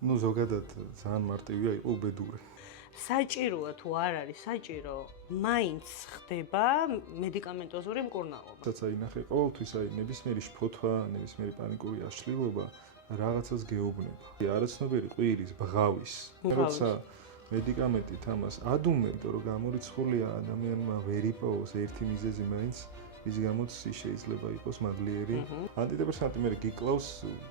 Ну, ზოგადად ძალიან მარტივია იყო უბედური. საჭიროა თუ არ არის საჭირო, მაინც ხდება მედიკამენტოზური მკურნალობა. სადაც აინახე ყოველთვის ნებისმიერი შფოთვა, ნებისმიერი პანიკური აშლილობა რაღაცას გეუბნება. არაცნობერი ყვირის, ბღავის. როცა მედიკამენტით ამას ადუმებ, იმიტომ რომ გამორიცხულია ადამიანმა ვერ იპოვოს ერთი მიზეზი მაინც, რის გამოც შეიძლება იყოს მადლიერი. ანტიდეპრესანტი მე გიკლავს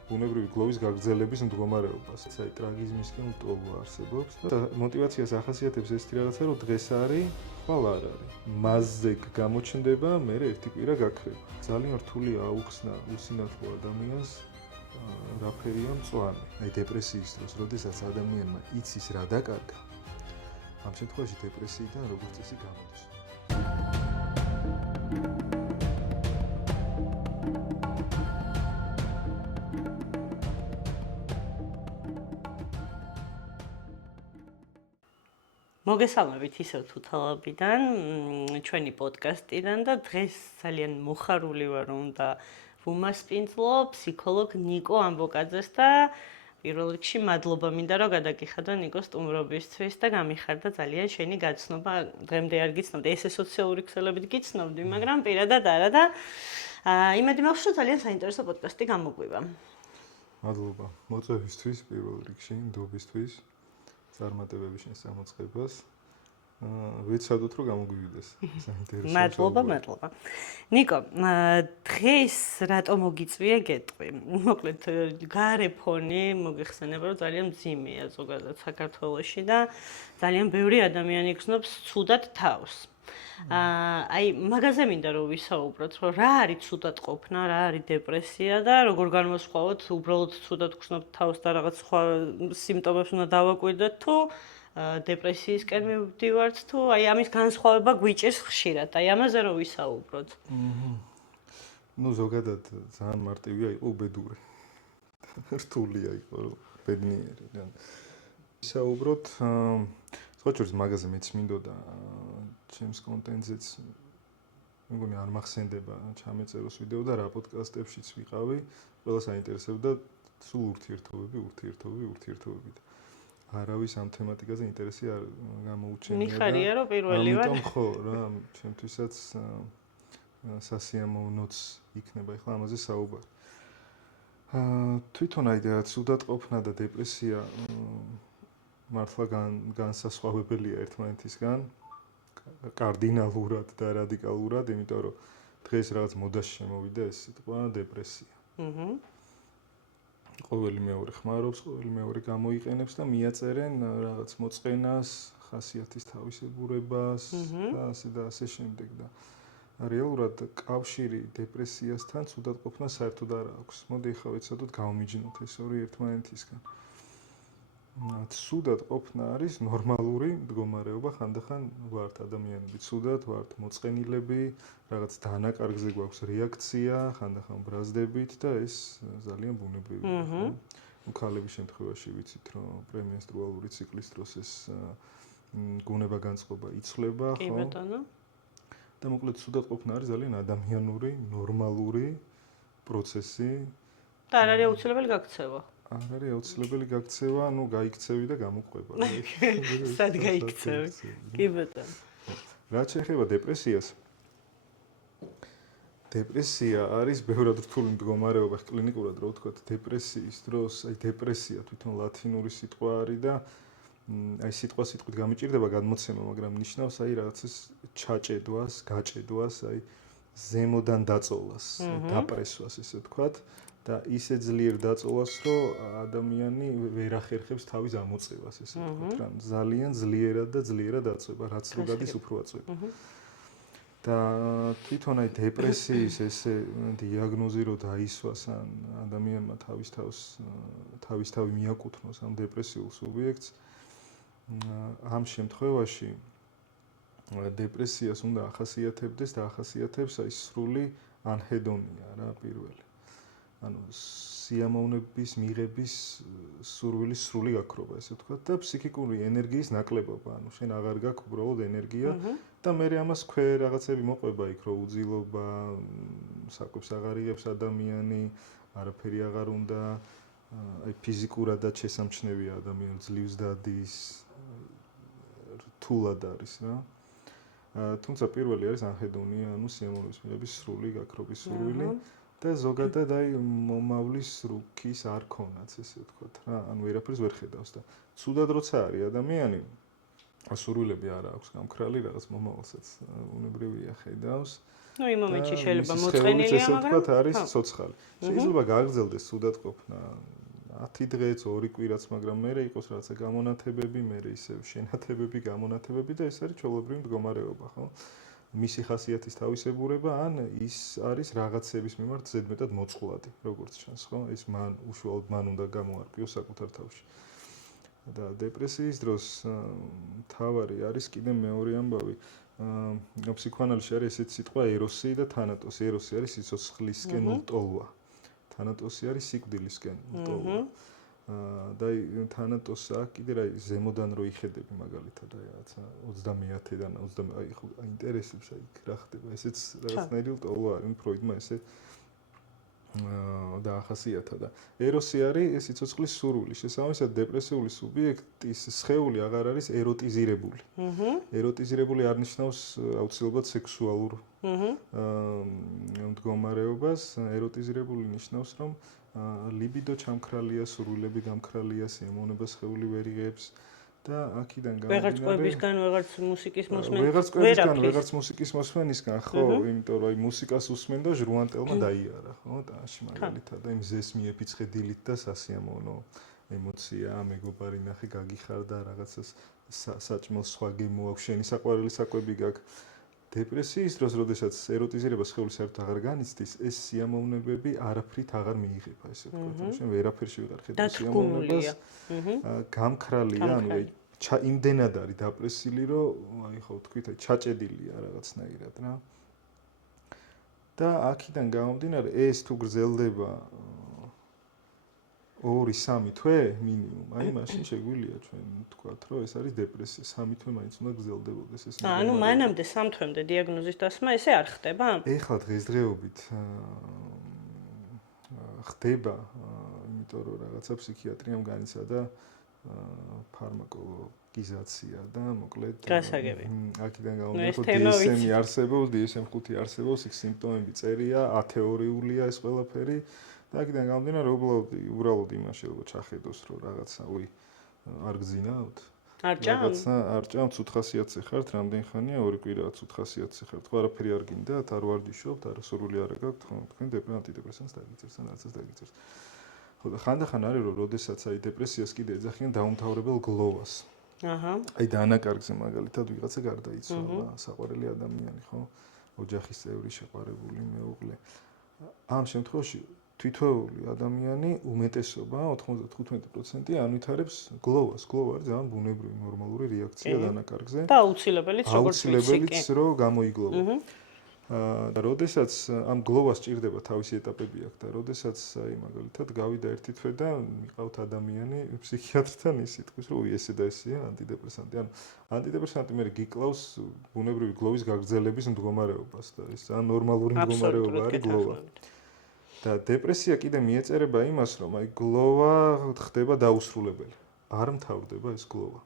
ბუნებრივი გლოვის გაგრძელების მდგომარეობას. აი ტრაგიზმისკენ ლტოლვა არსებობს და мотиваციას ახასიათებს ეს რაღაცა, რომ დღეს არის, ხვალ არ არის. მასზე გამოჩნდება, მე ერთი კვირა გაქრება. ძალიან რთულია აუხსნა უსინათლო ადამიანს რაფერია მწვანე. აი დეპრესიის დროს, როდესაც ადამიანმა იცის რა დაკარგა, ამ შემთხვევაში დეპრესიიდან როგორც წესი გამოდის. მოგესალმებით ისევ თუთალაბიდან, ჩვენი პოდკასტიდან და დღეს ძალიან მოხარული ვარ, რომ და ვუმასპინძლო ფსიქოლოგ ნიკო ამბოკაძეს და პირველ რიგში მადლობა მინდა რომ გადაგიხადო ნიკო სტუმრობისთვის და გამიხარდა ძალიან შენი გაცნობა. დღემდე არ გიცნობდი, ესე სოციალური ქსელებით გიცნობდი, მაგრამ პირადად არა და იმედი მაქვს, რომ ძალიან საინტერესო პოდკასტი გამოგვივა. მადლობა მოწვევისთვის პირველ რიგში, ნდობისთვის. წარმატებების შესამოწყებას. ვიცადოთ რომ გამოგვივიდეს საინტერესო. მადლობა. ნიკო, დღეს რატო მოგიწვია გეტყვი? მოკლედ, გარე ფონი მოგეხსენება რომ ძალიან მძიმეა ზოგადად საქართველოში და ძალიან ბევრი ადამიანი გრძნობს ცუდად თავს. აი, მაგაზე მინდა რომ ვისაუბროთ, რომ რა არის ცუდად ყოფნა, რა არის დეპრესია და როგორ განვასხვაოთ, უბრალოდ ცუდად გრძნობთ თავს და რაღაც სხვა სიმპტომებს უნდა დავაკვირდეთ თუ დეპრესიისკენ მივდივართ თუ აი ამის განსხვავება გვიჭირს ხშირად. აი ამაზე რომ ვისაუბროთ. Ну, ზოგადად ძალიან მარტივია იყო უბედური. რთულია იყო ბედნიერი. ვისაუბროთ, სხვაჭურს მაგაზე მეც მინდოდა ჩემს კონტენტზეც მეგონი არ მახსენდება ჩამეწეროს ვიდეო და რა პოდკასტებშიც ვიყავი, ყველას აინტერესებდა სულ ურთიერთობები. არავის ამ თემატიკაზე ინტერესი არ გამოუჩენია. მიხარია რომ პირველი ვარ. ამიტომ ხო რა, ჩემთვისაც სასიამოვნოც იქნება ახლა ამაზე საუბარი. თვითონ აი ცუდად ყოფნა და დეპრესია მართლა განსასხვავებელია ერთმანეთისგან კარდინალურად და რადიკალურად, იმიტომ რომ დღეს რაღაც მოდაში შემოვიდა ეს სიტყვა დეპრესია. ყოველი მეორე ხმარობს, ყოველი მეორე გამოიყენებს და მიაწერენ რაღაც მოწყენას, ხასიათის თავისებურებას და ასე შემდეგ და რეალურად კავშირი დეპრესიასთან ცუდად ყოფნა საერთოდ არ აქვს. მოდი ახლა ვეცადოთ გავმიჯნოთ ეს ორი ერთმანეთისგან. ცუდად ყოფნა არის ნორმალური მდგომარეობა, ხანდახან ვართ ადამიანები ცუდად, ვართ მოწყენილები, რაღაც დანაკარგზე გვაქვს რეაქცია, ხანდახან ბრაზდებით და ეს ძალიან ბუნებრივია. ნუ ქალების შემთხვევაში ვიცით, რომ პრემენსტრუალური ციკლის დროს ეს გუნება განწყობა იცვლება, ხო? კი ბატონო. და მოკლედ ცუდად ყოფნა არის ძალიან ადამიანური, ნორმალური პროცესი. და არ არის აუცილებელი გაქცევა. არ არის აუცილებელი გაქცევა, ნუ გაიქცევი და გამოყვება. სად გაიქცევი? კი ბატონო. რაც შეეხება დეპრესიას. დეპრესია არის ბევრად რთული მდგომარეობა, კლინიკურად რო ვთქვათ, დეპრესიის დროს, აი დეპრესია თვითონ ლათინური სიტყვა არის და აი სიტყვით გამიჭირდება გადმოცემა, მაგრამ ნიშნავს აი რაღაცის ჩაჭედვას, გაჭედვას, აი ზემოდან დაწოლას, დაპრესვას ესე ვთქვათ. და ისე ძლიერ დაწოლას, რომ ადამიანი ვერ ახერხებს თავის ამოწევას, ესე ვთქვათ, რა ძალიან ძლიერად აწვება, რაც რო გადის უფრო აწვება. და თვითონ აი დეპრესიის ესე დიაგნოზი რო დაისვას ან ადამიანმა თავისთავი მიაკუთვნოს ამ დეპრესიულ სუბიექტს, ამ შემთხვევაში დეპრესიას უნდა ახასიათებდეს და ახასიათებს აი სრული ანჰედონია რა პირველი. ანუ სიამოვნების მიღების სურვილის სრული გაქრობა, ესე ვთქვათ, და ფსიქიკური ენერგიის ნაკლებობა, ანუ შენ აღარ გაქვს უბრალოდ ენერგია და მე ამას რაღაცები მოყვება იქ, რომ უძილობა, საკვებს აღარ იღებს ადამიანი, არაფერი აღარ უნდა, აი ფიზიკურადაც შესამჩნევია ადამიანი ძლივს დადის რთულად არის რა. თუმცა პირველი არის ანჰედონია, ანუ სიამოვნების მიღების სრული გაქრობის სურვილი და ზოგადად აი მომავლის რუქის არ ქონაც ესე ვთქვათ რა, ანუ ვერაფერს ვერ ხედავს და ცუდად როცა არის ადამიანი სურვილები არ აქვს გამქრალი რაღაც მომავალსაც უნებრივია ხედავს. ნუ იმ მომენტში შეიძლება მოწყენილია, მაგრამ მაგრამ არის ცოცხალი. შეიძლება გაგრძელდეს ცუდად ყოფნა 10 დღეც, 2 კვირაც, მაგრამ მერე იყოს რაღაცა გამონათებები, მერე ისევ შენათებები, გამონათებები და ეს არის ჩვეულებრივი მდგომარეობა, ხო? მისი ხასიათის თავისებურება ან ის არის რაღაცების მიმართ ზედმეტად მოწყვლადი, როგორც ჩანს, ხო? ეს მან უშუალოდ მან უნდა გამოარკვიოს საკუთარ თავში. და დეპრესიის დროს თავარი არის კიდე მეორე ამბავი. ფსიქოანალიზში არის ესეთი სიტყვა ეროსი და თანატოსი. ეროსი არის სიცოცხლისკენ ლტოლვა. თანატოსი არის სიკვდილისკენ ლტოლვა. და თანატოსს აქ კიდე რა ზემოდან რო იხედები მაგალითად აი რაღაცა 30-დან 20 აი ხო ინტერესებს აი რა ხდება ესეც რაღაცნაირი ლტოლვა არის ფროიდმა ესე დაახასიათა და ეროსი არის სიცოცხლის სურვილი. შესაბამისად დეპრესიული სუბიექტის სხეული აღარ არის ეროტიზირებული. ეროტიზირებული არ ნიშნავს აუცილებლად სექსუალურ მდგომარეობას. ეროტიზირებული ნიშნავს რომ ლიბიდო ჩამქრალია, სურვილები გამქრალია, სიამოვნება სხეული ვერ იღებს და აქედან გამომდინარე ვეღარც კვებისგან, ვეღარც მუსიკის მოსმენისგან, ვეღარც მუსიკის მოსმენისგან, ხო, იმიტომ რომ აი მუსიკას უსმენ და ჟრუანტელმა დაიარა, ხო, ტანში მაგალითად, აი მზეს მიეფიცხე დილით და სასიამოვნო ემოცია, მეგობარი ნახე, გაგიხარდა რაღაცას საჭმელს სხვა გემოაქვს, შენი საყვარელი საკვები გაქვს. დეპრესიის დროს, როდესაც ეროტიზირება სხეულის საერთოდ აღარ განიცდის, ეს სიამოვნებები არაფრით აღარ მიიღება, ესე ვთქვათ. შენ ვერაფერში ვეღარ ხედავ სიამოვნებას. გამქრალია, ანუ იმდენად არის დეპრესილი, რომ აი ხო თქვით, აი ჩაჭედილია რაღაცნაირად რა. და აქედან გამომდინარე, ეს თუ გრძელდება 2-3 თვე მინიმუმ, აი მაშინ შეგვიძლია ჩვენ ვთქვათ, რომ ეს არის დეპრესია. 3 თვე მაინც უნდა გრძელდებოდეს ეს. ანუ მანამდე 3 თვემდე დიაგნოზის დასმა ესე არ ხდება? ეხლა დღესდღეობით ხდება, იმიტომ რომ რაღაცა ფსიქიატრიამ განიცადა ფარმაკოლოგიზაცია და მოკლედ აქედან გამომდინარე, DSM-ი არსებობს, DSM-5 არსებობს, იქ სიმპტომები წერია, ათეორიულია ეს ყველაფერი. და აქედან გამომდინარე, უბრალოდ იმაში როგორ ჩახედოს, რომ რაღაცა არ გძინავთ. არ ჭამთ? რაღაცა არ ჭამთ, ცუდ ხასიათზე ხართ, რამდენი ხანია, 2 კვირაა ცუდ ხასიათზე ხართ. ხო, არაფერი არ გინდათ, არ ვარჯიშობთ, არასურვილი არ გაქვთ, ხო, თქვენ ანტიდეპრესანტს დაგიწერთ, რაღაცას დაგიწერთ. ხო, და ხანდახან არის, რომ როდესაც აი დეპრესიას კიდე ეძახიან დაუმთავრებელ გლოვას. აი დანაკარგზე მაგალითად ვიღაცა გარდაიცვალა, საყვარელი ადამიანი, ხო? ოჯახის წევრი, შეყვარებული მეუღლე. ამ შემთხვევაში თითოეული ადამიანი უმეტესობა 95% ანვითარებს გლოვას. გლოვა არის ძალიან ბუნებრივი ნორმალური რეაქცია დანაკარგზე. და აუცილებელიც როგორც ვიცი. აუცილებელიც რომ გამოიგლოვა. და როდესაც ამ გლოვას ჭირდება თავისი ეტაპები აქვს და როდესაც აი მაგალითად გავიდა ერთი თვე და მიყავთ ადამიანი ფსიქიატრთან ის იტყვის რომ ესე და ესეა ანტიდეპრესანტი. ანუ ანტიდეპრესანტი მე გიკლავს ბუნებრივი გლოვის გაგრძელების მდგომარეობას და ეს ძალიან ნორმალური მდგომარეობა არის გლოვა. და დეპრესია კიდე მიეწერება იმას, რომ აი გლოვა ხდება დაუსრულებელი. არ მთავრდება ეს გლოვა.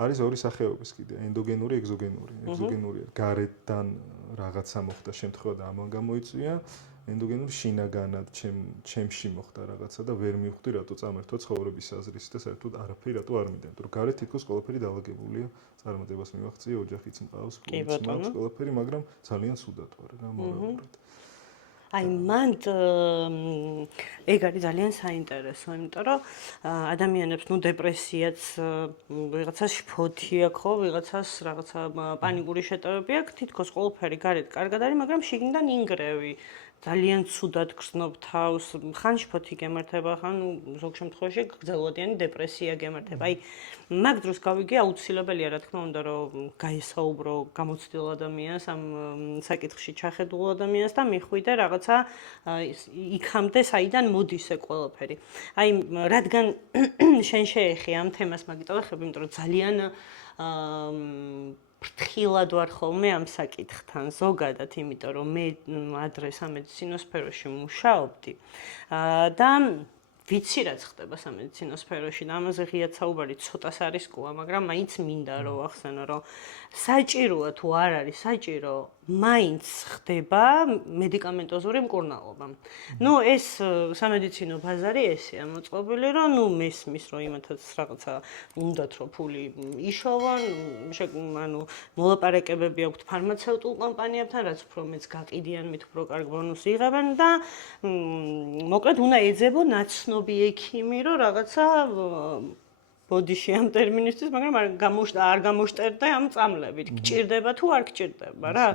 არის ორი სახეობის კიდე, ენდოგენური, ეგზოგენური. ეგზოგენური გარედან რაღაცა მოხდა შემთხვევა და ამან გამოიწვია, ენდოგენური შინაგანად ჩემში მოხდა რაღაცა და ვერ მივხვდი რატო წამერთვა ცხოვრების აზრისი და საერთოდ არაფერი რატო არ მინდა. იმიტომ რომ გარეთ თითქოს ყველაფერი დაალაგებულია, წარმატებას მივაღწია, ოჯახიც მყავს, კურიც მაქვს, ყველაფერი, მაგრამ ძალიან ცუდად ვარ რა მორალურად. აი მან ეგ არის ძალიან საინტერესო, იმიტომ რომ ადამიანებს ნუ დეპრესიაც ვიღაცას შფოთი აქვს, ხო, ვიღაცას რაღაცა პანიკური შეტევები აქვს, თითქოს ყველაფერი გარეთ კარგად არის, მაგრამ შიგნიდან ინგრევი. ძალიან ცუდად გრძნობ თავს, ხან შფოთი გემართება, ხან ზოგ შემთხვევაში გრძელვადიანი დეპრესია გემართება. აი მაგ დროს გავიგე აუცილებელია რა თქმა უნდა რომ გაესაუბრო გამოცდილ ადამიანს ამ საკითხში ჩახედულ ადამიანს და მიხვიდე რაღაცა იქამდე საიდან მოდის ეს ყველაფერი. აი რადგან შენ შეეხი ამ თემას მაგიტოვახები, იმიტომ რომ ძალიან ფრთხილად ვარ ხოლმე ამ საკითხთან ზოგადად, იმიტომ რომ მე ადრე სამედიცინო სფეროში მუშაობდი და ვიცი რაც ხდება სამედიცინო სფეროში და ამაზე ღიად საუბარი ცოტას არის კუა, მაგრამ მაინც მინდა რომ ვახსენო, რომ საჭიროა თუ არ არის საჭირო, მაინც ხდება მედიკამენტოზური მკურნალობა. ნუ ეს სამედიცინო ბაზარი ესეა მოწყობილი, რომ ნუ მესმის, რომ იმათაც რაღაცა უნდათ რომ ფული იშოვონ, ანუ მოლაპარაკებები აქვთ ფარმაცევტულ კომპანიებთან, რაც უფრო მეც გაყიდიან, მით უფრო კარგ ბონუსს იღებენ და მოკლედ უნდა ეძებო ნაცნობი ექიმი, რომ რაღაცა ბოდიში ამ ტერმინისთვის, მაგრამ არ გამოშტერდა ამ წამლებით. გჭირდება თუ არ გჭირდება რა?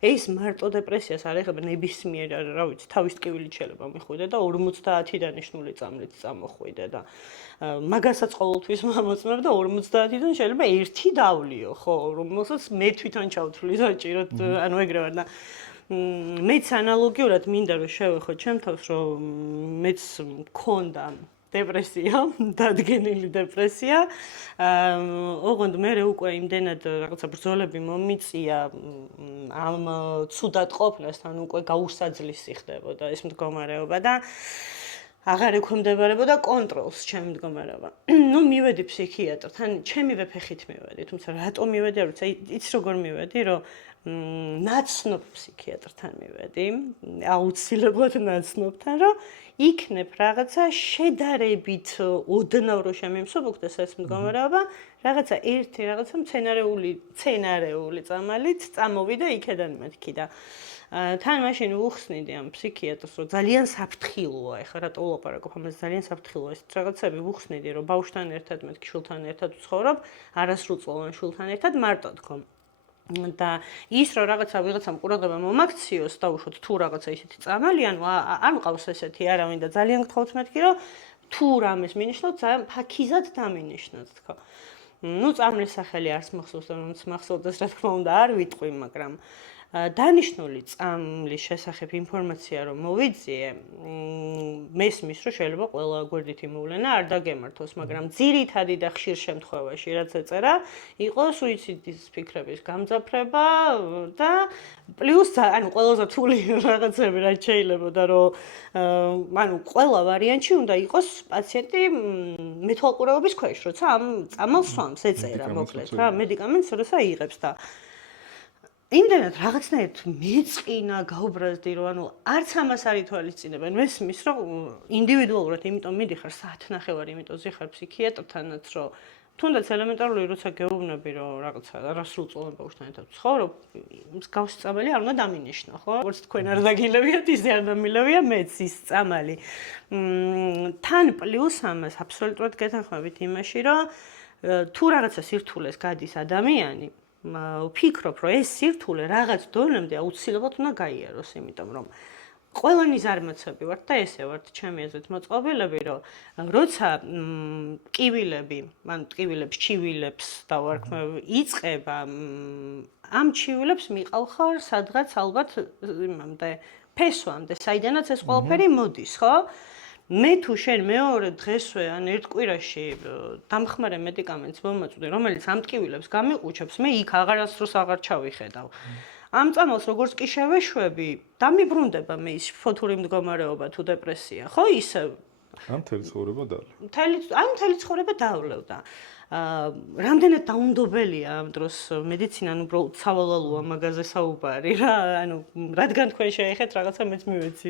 ეს მარტო დეპრესიას არ ეხება, ნებისმიერ, რა ვიცი, თავის ტკივილით შეიძლება მიხვიდე და 50 დანიშნული წამლით წამოხვიდე და მაგასაც ყოველთვის მომწმებ და 50-დან შეიძლება ერთი დავლიო, ხო, რომელსაც მე თვითონ ჩავთვლი საჭიროდ, ანუ ეგრე ვარ და მეც ანალოგიურად მინდა რომ შევეხო ჩემ თავს, რომ მეც მქონდა დეპრესია, დადგენილი დეპრესია. ოღონდ მე უკვე იმდენად რაღაცა ბრძოლები მომიწია ამ ცუდად ყოფნასთან, უკვე გაუსაძლისი ხდებოდა ეს მდგომარეობა და აღარ ექვემდებარებოდა კონტროლს ჩემი მდგომარეობა. ნუ მივედი ფსიქიატრთან, ჩემივე ფეხით მივედი, თუმცა რატომ მივედი, არ ვიცი, იც როგორ მივედი, რომ ნაცნობ ფსიქიატრთან მივედი, აუცილებლად ნაცნობთან, რომ იქნებ რაღაცა შედარებით ოდნავ რო შემიმსუბუქდეს ეს მდგომარეობა, რაღაცა მცენარეული წამალით წამოვიდა იქედან მეთქი და თან მაშინ ვუხსნიდი ამ ფსიქიატრს, რომ ძალიან საფრთხილოა, ეხლა რატო ვლაპარაკობ ამაზე, ძალიან საფრთხილოა ეს რაღაცები, ვუხსნიდი, რომ ბავშვთან ერთად მეთქი შვილთან ერთად ვცხოვრობ, არასრულწლოვან შვილთან ერთად მარტო თქო. და ის რომ ვიღაცამ ყურადღება მომაქციოს და უშოთ თუ რაღაცა ისეთი წამალი, არ მყავს ესეთი არავინ და ძალიან გთხოვთ მეთქი, რომ თუ რამეს მინიშნოთ, ძალიან ფაქიზად დამინიშნოთ, თქო. ნუ წამლის სახელი არც მახსოვს, რომელიც მახსოვდეს, რა თქმა უნდა, არ ვიტყვი, მაგრამ დანიშნული წამლის შესახებ ინფორმაცია რომ მოვიძიე, მესმის რომ შეიძლება ყველა გვერდით იმოვლენა არ დაგემართოს, მაგრამ ძირითადი და ხშირ შემთხვევაში რაც ეწერა, იყო სუიციდის ფიქრების გამძაფრება და პლუს ანუ ყველაზე რთული რაღაცები რაც შეიძლებოდა რომ ანუ ყველა ვარიანტში უნდა იყოს პაციენტი მეთვალყურეობის ქვეშ, როცა ამ წამალს სვამს, ეწერა მოკლედ რა, მედიკამენტს როცა იღებს და იმდენად რაღაცნაირად მეწყინა გაუბრაზდი რომ ანუ არც ამას არ ითვალისწინებენ მესმის რომ ინდივიდუალურად იმიტომ მიდიხარ საათნახევარი იმიტომ ზიხარ ფსიქიატრთანაც რომ თუნდაც ელემენტარული როცა გეუბნები რომ რაღაცა არასრულწლოვან ბავშვთან ერთად ვცხოვრობ მსგავსი წამალი არ უნდა დამინიშნო ხო როგორც თქვენ არ დაგილებიათ ისე არ დამილევია მეც ის წამალი თან პლუს ამას აბსოლუტურად გეთანხმებით იმაში რომ თუ რაღაცა სირთულეს გადის ადამიანი ვფიქრობ, რომ ეს სირთულე რაღაც დონემდე აუცილებლად უნდა გაიაროს, იმიტომ რომ ყველანი ზარმაცები ვართ და ესე ვართ ჩემი აზრით მოწყობილები, რომ როცა ტკივილებს, ჩივილებს დავარქმევ, იწყება ამ ჩივილებს მიყავხარ სადღაც ალბათ იმამდე ფესვამდე, საიდანაც ეს ყველაფერი მოდის, ხო? მე თუ შენ მეორე დღესვე ან ერთ კვირაში დამხმარე მედიკამენტს მომაწვდი, რომელიც ამ ტკივილებს გამიყუჩებს, მე იქ აღარასდროს აღარ ჩავიხედავ. ამ წამალს როგორც კი შევეშვები, დამიბრუნდება მე ის ფოთური მდგომარეობა თუ დეპრესია, ხო ისე? ამ მთელი ცხოვრება დავლევ. მთელი ცხოვრება დავლევდა. რამდენად დაუნდობელია ამ დროს მედიცინა, ნუ უბრალოდ სავალალოა მაგაზე საუბარი რა, ანუ რადგან თქვენ შეეხეთ რაღაცა მეც მივეცი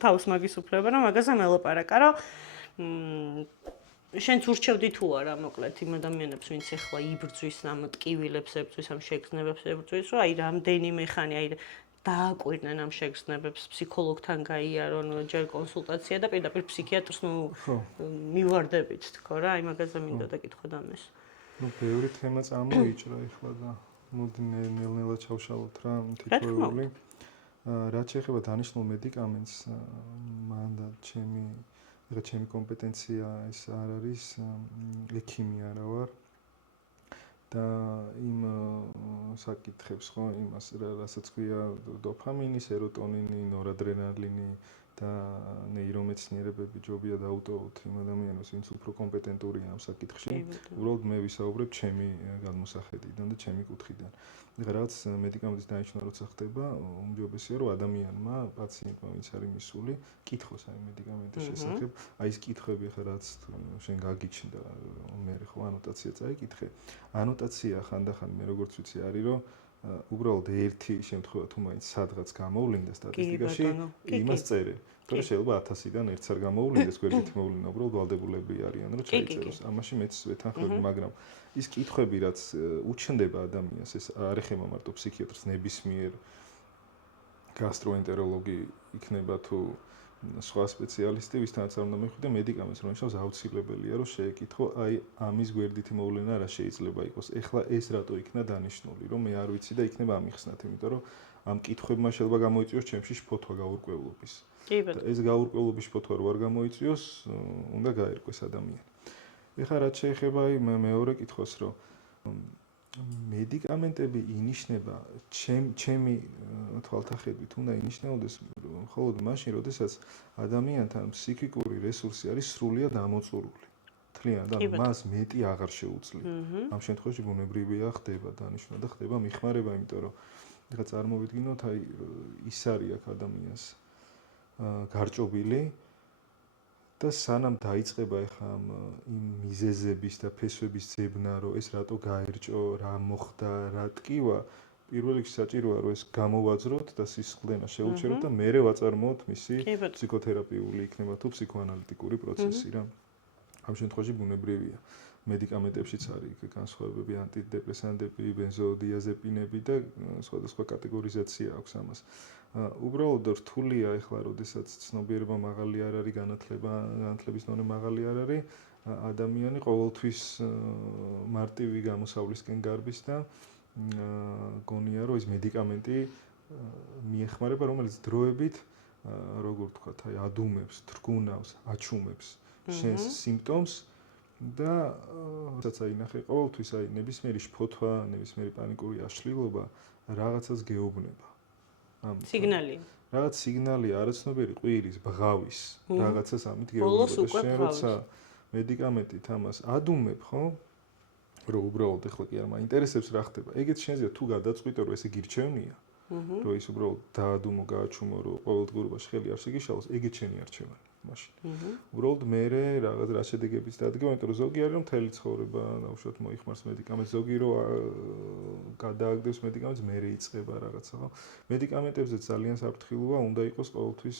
თავს მაგის უფლება, რომ მაგაზე მელაპარაკა, რომ შენც ურჩევდი თუ არა, მოკლედ იმ ადამიანებს, ვინც ახლა იბრძვის ამ ტკივილებს, ებრძვის ამ შეგრძნებებს, ებრძვის, რომ აი რამდენიმე ხანი აი დააკვირდნენ ამ შეგრძნებებს, ფსიქოლოგთან გაიარონ, ჯერ კონსულტაცია და პირდაპირ ფსიქიატრს მივარდებით, თქო რა, აი მაგაზე მინდა დაკითხო დამეს. ნუ ბევრი თემა წამოიჭრა ეხლა და მოდი ნელ-ნელა ჩავშალოთ რა თითოეული. რაც შეეხება დანიშნულ მედიკამენტს, მანდა ჩემი კომპეტენცია ეს არ არის, ექიმი არა ვარ. და იმ საკითხებს ხო იმას რასაც ქვია დოფამინი, სეროტონინი, ნორადრენალინი და და ნეირომეცნიერებები ჯობია დაუტოვოთ იმ ადამიანებს, ვინც უფრო კომპეტენტურია ამ საკითხში. უბრალოდ მე ვისაუბრებ ჩემი გადმოსახედიდან და ჩემი კუთხიდან. რაც მედიკამენტის დანიშნა როცა ხდება, უმჯობესია რომ ადამიანმა, პაციენტმა, ვინც არის მისული, კითხოს აი მედიკამენტის შესახებ. აი ეს კითხვები ხა რაც შენ გაგიჩნდა, მე ხო ანოტაცია წაიკითხე. ანოტაცია ხანდახან მე როგორც ვიცი არის რომ უბრალოდ ერთი შემთხვევა თუ მაინც სადღაც გამოვლინდა სტატისტიკაში, იმას წერე. თორე შეიძლება 1000-დან ერთს არ გამოვლინდეს, გვერდით მოვლინდა, უბრალოდ ვალდებულები არიან, რომ ჩაიწეროს. ამაში მეც ვეთანხმები, მაგრამ ის კითხვები, რაც უჩნდება ადამიანს, ეს არ ეხება მარტო ფსიქიატრს, ნებისმიერ გასტროენტეროლოგი იქნება თუ სხვა სპეციალისტი, ვისთანაც არ უნდა მიხვიდე მედიკამენტს, რომელშიც აუცილებელია, რომ შეეკითხო, აი ამის გვერდითი მოვლენა რა შეიძლება იყოს. ეხლა ეს რატო იქნა დანიშნული, რომ მე არ ვიცი და იქნება ამიხსნათ, იმიტომ რომ ამ კითხვებმა შეიძლება გამოიწვიოს ჩემში შფოთვა გაურკვევლობის. და ეს გაურკვევლობის შფოთვა რო არ გამოიწვიოს, უნდა გაერკვეს ადამიანი. ეხლა რაც შეეხება აი მეორე კითხვას, რომ მედიკამენტები ინიშნება ჩემი თვალთახედვით უნდა ინიშნებოდეს მხოლოდ მაშინ, როდესაც ადამიანთან ფსიქიკური რესურსი არის სრულიად ამოწურული. თლიანად, ანუ მას მეტი აღარ შეუძლია. ამ შემთხვევაში ბუნებრივია ხდება დანიშნა და ხდება მიხმარება, იმიტომ რომ ეხლა წარმოვიდგინოთ, აი ის არის აქ ადამიანს გარჭობილი და სანამ დაიწყება ეხლა იმ მიზეზების და ფესვების ძებნა, რომ ეს რატო გაერჭო, რა მოხდა, რა ტკივა, პირველ რიგში საჭიროა რომ ეს გამოვაძროთ და სისხლდენა შეუჩეროთ და მერე ვაწარმოოთ მისი ფსიქოთერაპიული იქნება თუ ფსიქოანალიტიკური პროცესი რა. ამ შემთხვევაში ბუნებრივია. მედიკამენტებშიც არის განსხვავებები, ანტიდეპრესანტები, ბენზოდიაზეპინები და სხვადასხვა კატეგორიზაცია აქვს ამას. უბრალოდ რთულია ეხლა, როდესაც ცნობიერება მაღალი არ არის, განათლების დონე მაღალი არ არის, ადამიანი ყოველთვის მარტივი გამოსავლისკენ გარბის და გონია რომ ეს მედიკამენტი მიეხმარება, რომელიც დროებით, როგორ ვთქვათ, აი ადუმებს, თრგუნავს, აჩუმებს შენს სიმპტომს და რაც აინახე ყოველთვის აი ნებისმიერი შფოთვა, ნებისმიერი პანიკური აშლილობა რაღაცას გეუბნება. სიგნალი. რაღაც სიგნალია, არაცნობიერი ყვირის, ბღავის, რაღაცას ამით გეუბნება. შენ როცა მედიკამენტით ამას ადუმებ, ხო? რომ უბრალოდ ეხლა კი არ მაინტერესებს რა ხდება. ეგეც შენზე თუ გადაწყვიტე რომ ესე გირჩევნია, რომ ის უბრალოდ დაადუმო, გააჩუმო, რომ ყოველდღიურობაში ხელი არ შეგიშალოს, ეგეც შენი არჩევანი მაშინ. უბრალოდ მე რაღაც რა შედეგებიც დადგება, იმიტომ რომ ზოგი არის რომ მთელი ცხოვრება ნაუშად მოიხმარს მედიკამენტს, ზოგი რომ გადააგდებს მედიკამენტს, მე იწყება რაღაცა, ხო? მედიკამენტებზე ძალიან საფრთხილოა, უნდა იყოს ყოველთვის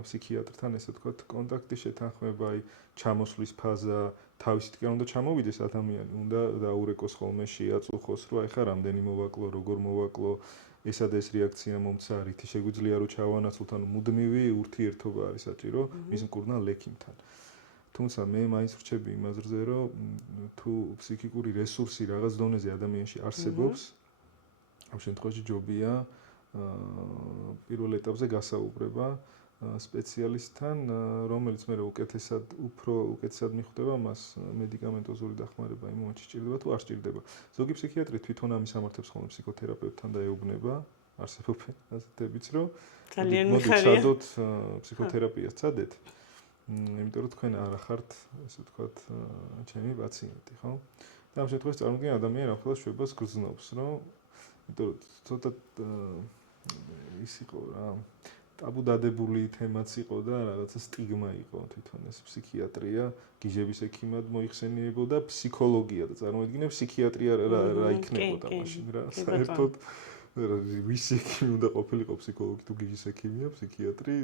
ფსიქიატრთან ესე ვთქვათ, კონტაქტი, შეთანხმება, აი ჩამოსვლის ფაზა, თავისით კი არ უნდა ჩამოვიდეს ადამიანი, უნდა დაურეკოს ხოლმე, შეაწუხოს, რომ აი ხა რამდენი მოვაკლო, როგორ მოვაკლო, ესა და ეს რეაქცია მომცა, რითი შეგვიძლია რომ ჩავანაცვლოთ, ანუ მუდმივი ურთიერთობა არის საჭირო მის მკურნალ ლექიმთან. თუმცა მე მაინც ვრჩები იმაზე, რომ თუ ფსიქიკური რესურსი რაღაც დონეზე ადამიანში არსებობს, ამ შემთხვევაში ჯობია პირველ ეტაპზე გასაუბრება სპეციალისტთან, რომელიც მე უფრო უკეთესად მიხვდება მას მედიკამენტოზური დახმარება იმ მომენტში სჭირდება თუ არ სჭირდება. ზოგი ფსიქიატრი თვითონ ამის ამართებს ხოლმე ფსიქოთერაპევტთან და ეუბნება, არსებობენ ასეთებიც, რომ ძალიან მოდით მიხარია. სადოთ ფსიქოთერაპიას წადეთ. იმიტომ რომ თქვენ არ ახართ, ესე ვთქვათ, ჩემი პაციენტი, ხო? და ამ შემთხვევაში წარმოგიდგენ ადამიანი ახლავს შვებას გრძნობს, რომ იმიტომ რომ ცოტა ის იყო რა, ტაბუდადებული თემაც იყო და რაღაცა სტიგმა იყო თვითონ ეს ფსიქიატრია, გიჟების ექიმად მოიხსენიებოდა ფსიქოლოგია და წარმოიდგინე ფსიქიატრია რა იქნებოდა მაშინ რა, საერთოდ ვის ექიმი უნდა ყოფილიყო ფსიქოლოგი თუ გიჟის ექიმია, ფსიქიატრი,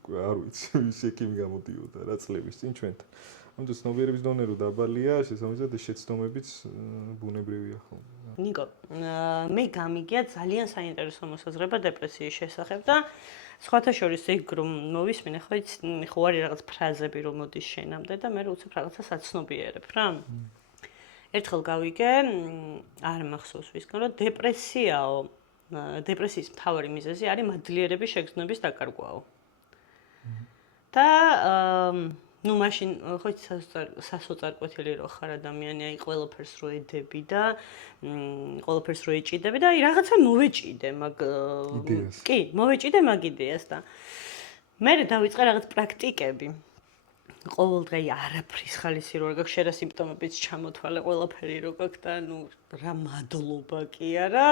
უკვე არ ვიცი, ვის ექიმი გამოდიოდა რა წლების წინ ჩვენთან. ამიტომ ცნობიერების დონე რო დაბალია, შესაბამისად შეცდომებიც ბუნებრივია ხოლმე. ნიკო, მე გამიგია ძალიან საინტერესო მოსაზრება დეპრესიის შესახებ და სხვათა შორის ეგ რომ მოვისმინე, ხო არის რაღაც ფრაზები რომ მოდის შენამდე და მე უცებ რაღაცა საცნობიერებ რა. ერთხელ გავიგე, არ მახსოვს ვისგან, რომ დეპრესიის მთავარი მიზეზი არის მადლიერების შეგრძნების დაკარგვაო. და ну მაშინ ხო სასოწარკვეთილი რო ხარ ადამიანი, აი ყველაფერს რო ედები და ყველაფერს რო ეჭიდები და აი რაღაცა მოვეჭიდე მაგ იდეას. კი, მოვეჭიდე მაგ იდეას და მე დავიწყე რაღაც პრაქტიკები. ყოველდღე არაფრის ხალისი რო არ გაქვს, შენ რა სიმპტომებიც ჩამოთვალე ყველაფერი რო გაქვს და ნუ რა მადლობა კი არა,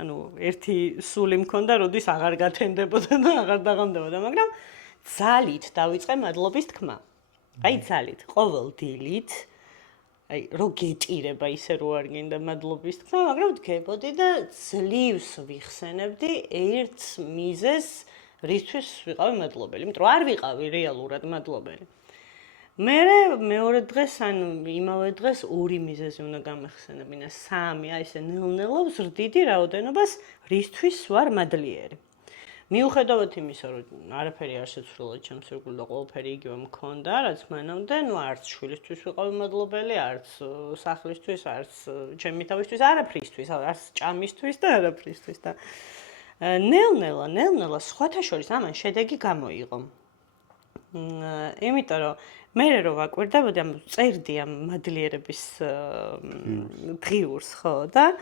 ანუ ერთი სული მქონდა, როდის აღარ გათენდებოდა და აღარ დაღამდებოდა, მაგრამ ძალით დავიწყე მადლობის თქმა. აი ძალით, ყოველ დილით აი რო გეტირება ისე რო არ გინდა მადლობის თქმა, მაგრამ დგებოდი და ძლივს ვიხსენებდი ერთ მიზეს რისთვის ვიყავი მადლობელი, იმიტომ რომ არ ვიყავი რეალურად მადლობელი. მეორე დღეს ან იმავე დღეს ორი მიზეზი უნდა გამეხსენებინა, სამი, აი ესე ნელ-ნელა ვზრდიდი რაოდენობას, რისთვის ვარ მადლიერი. მიუხედავად იმისა, რომ არაფერი არ შეცვლილა ჩემს ირგვლივ და ყველაფერი იგივე მქონდა, რაც მანამდე, ნუ არც შვილისთვის ვიყავი მადლობელი, არც სახლისთვის, არც ჩემი თავისთვის, არაფრისთვის, არც ჭამისთვის და არაფრისთვის და ნელ-ნელა სხვათა შორის ამან შედეგი გამოიღო. იმიტომ რომ მე რო ვაკვირდებოდი ამ წერდი ამ მადლიერების დღიურს, ხო და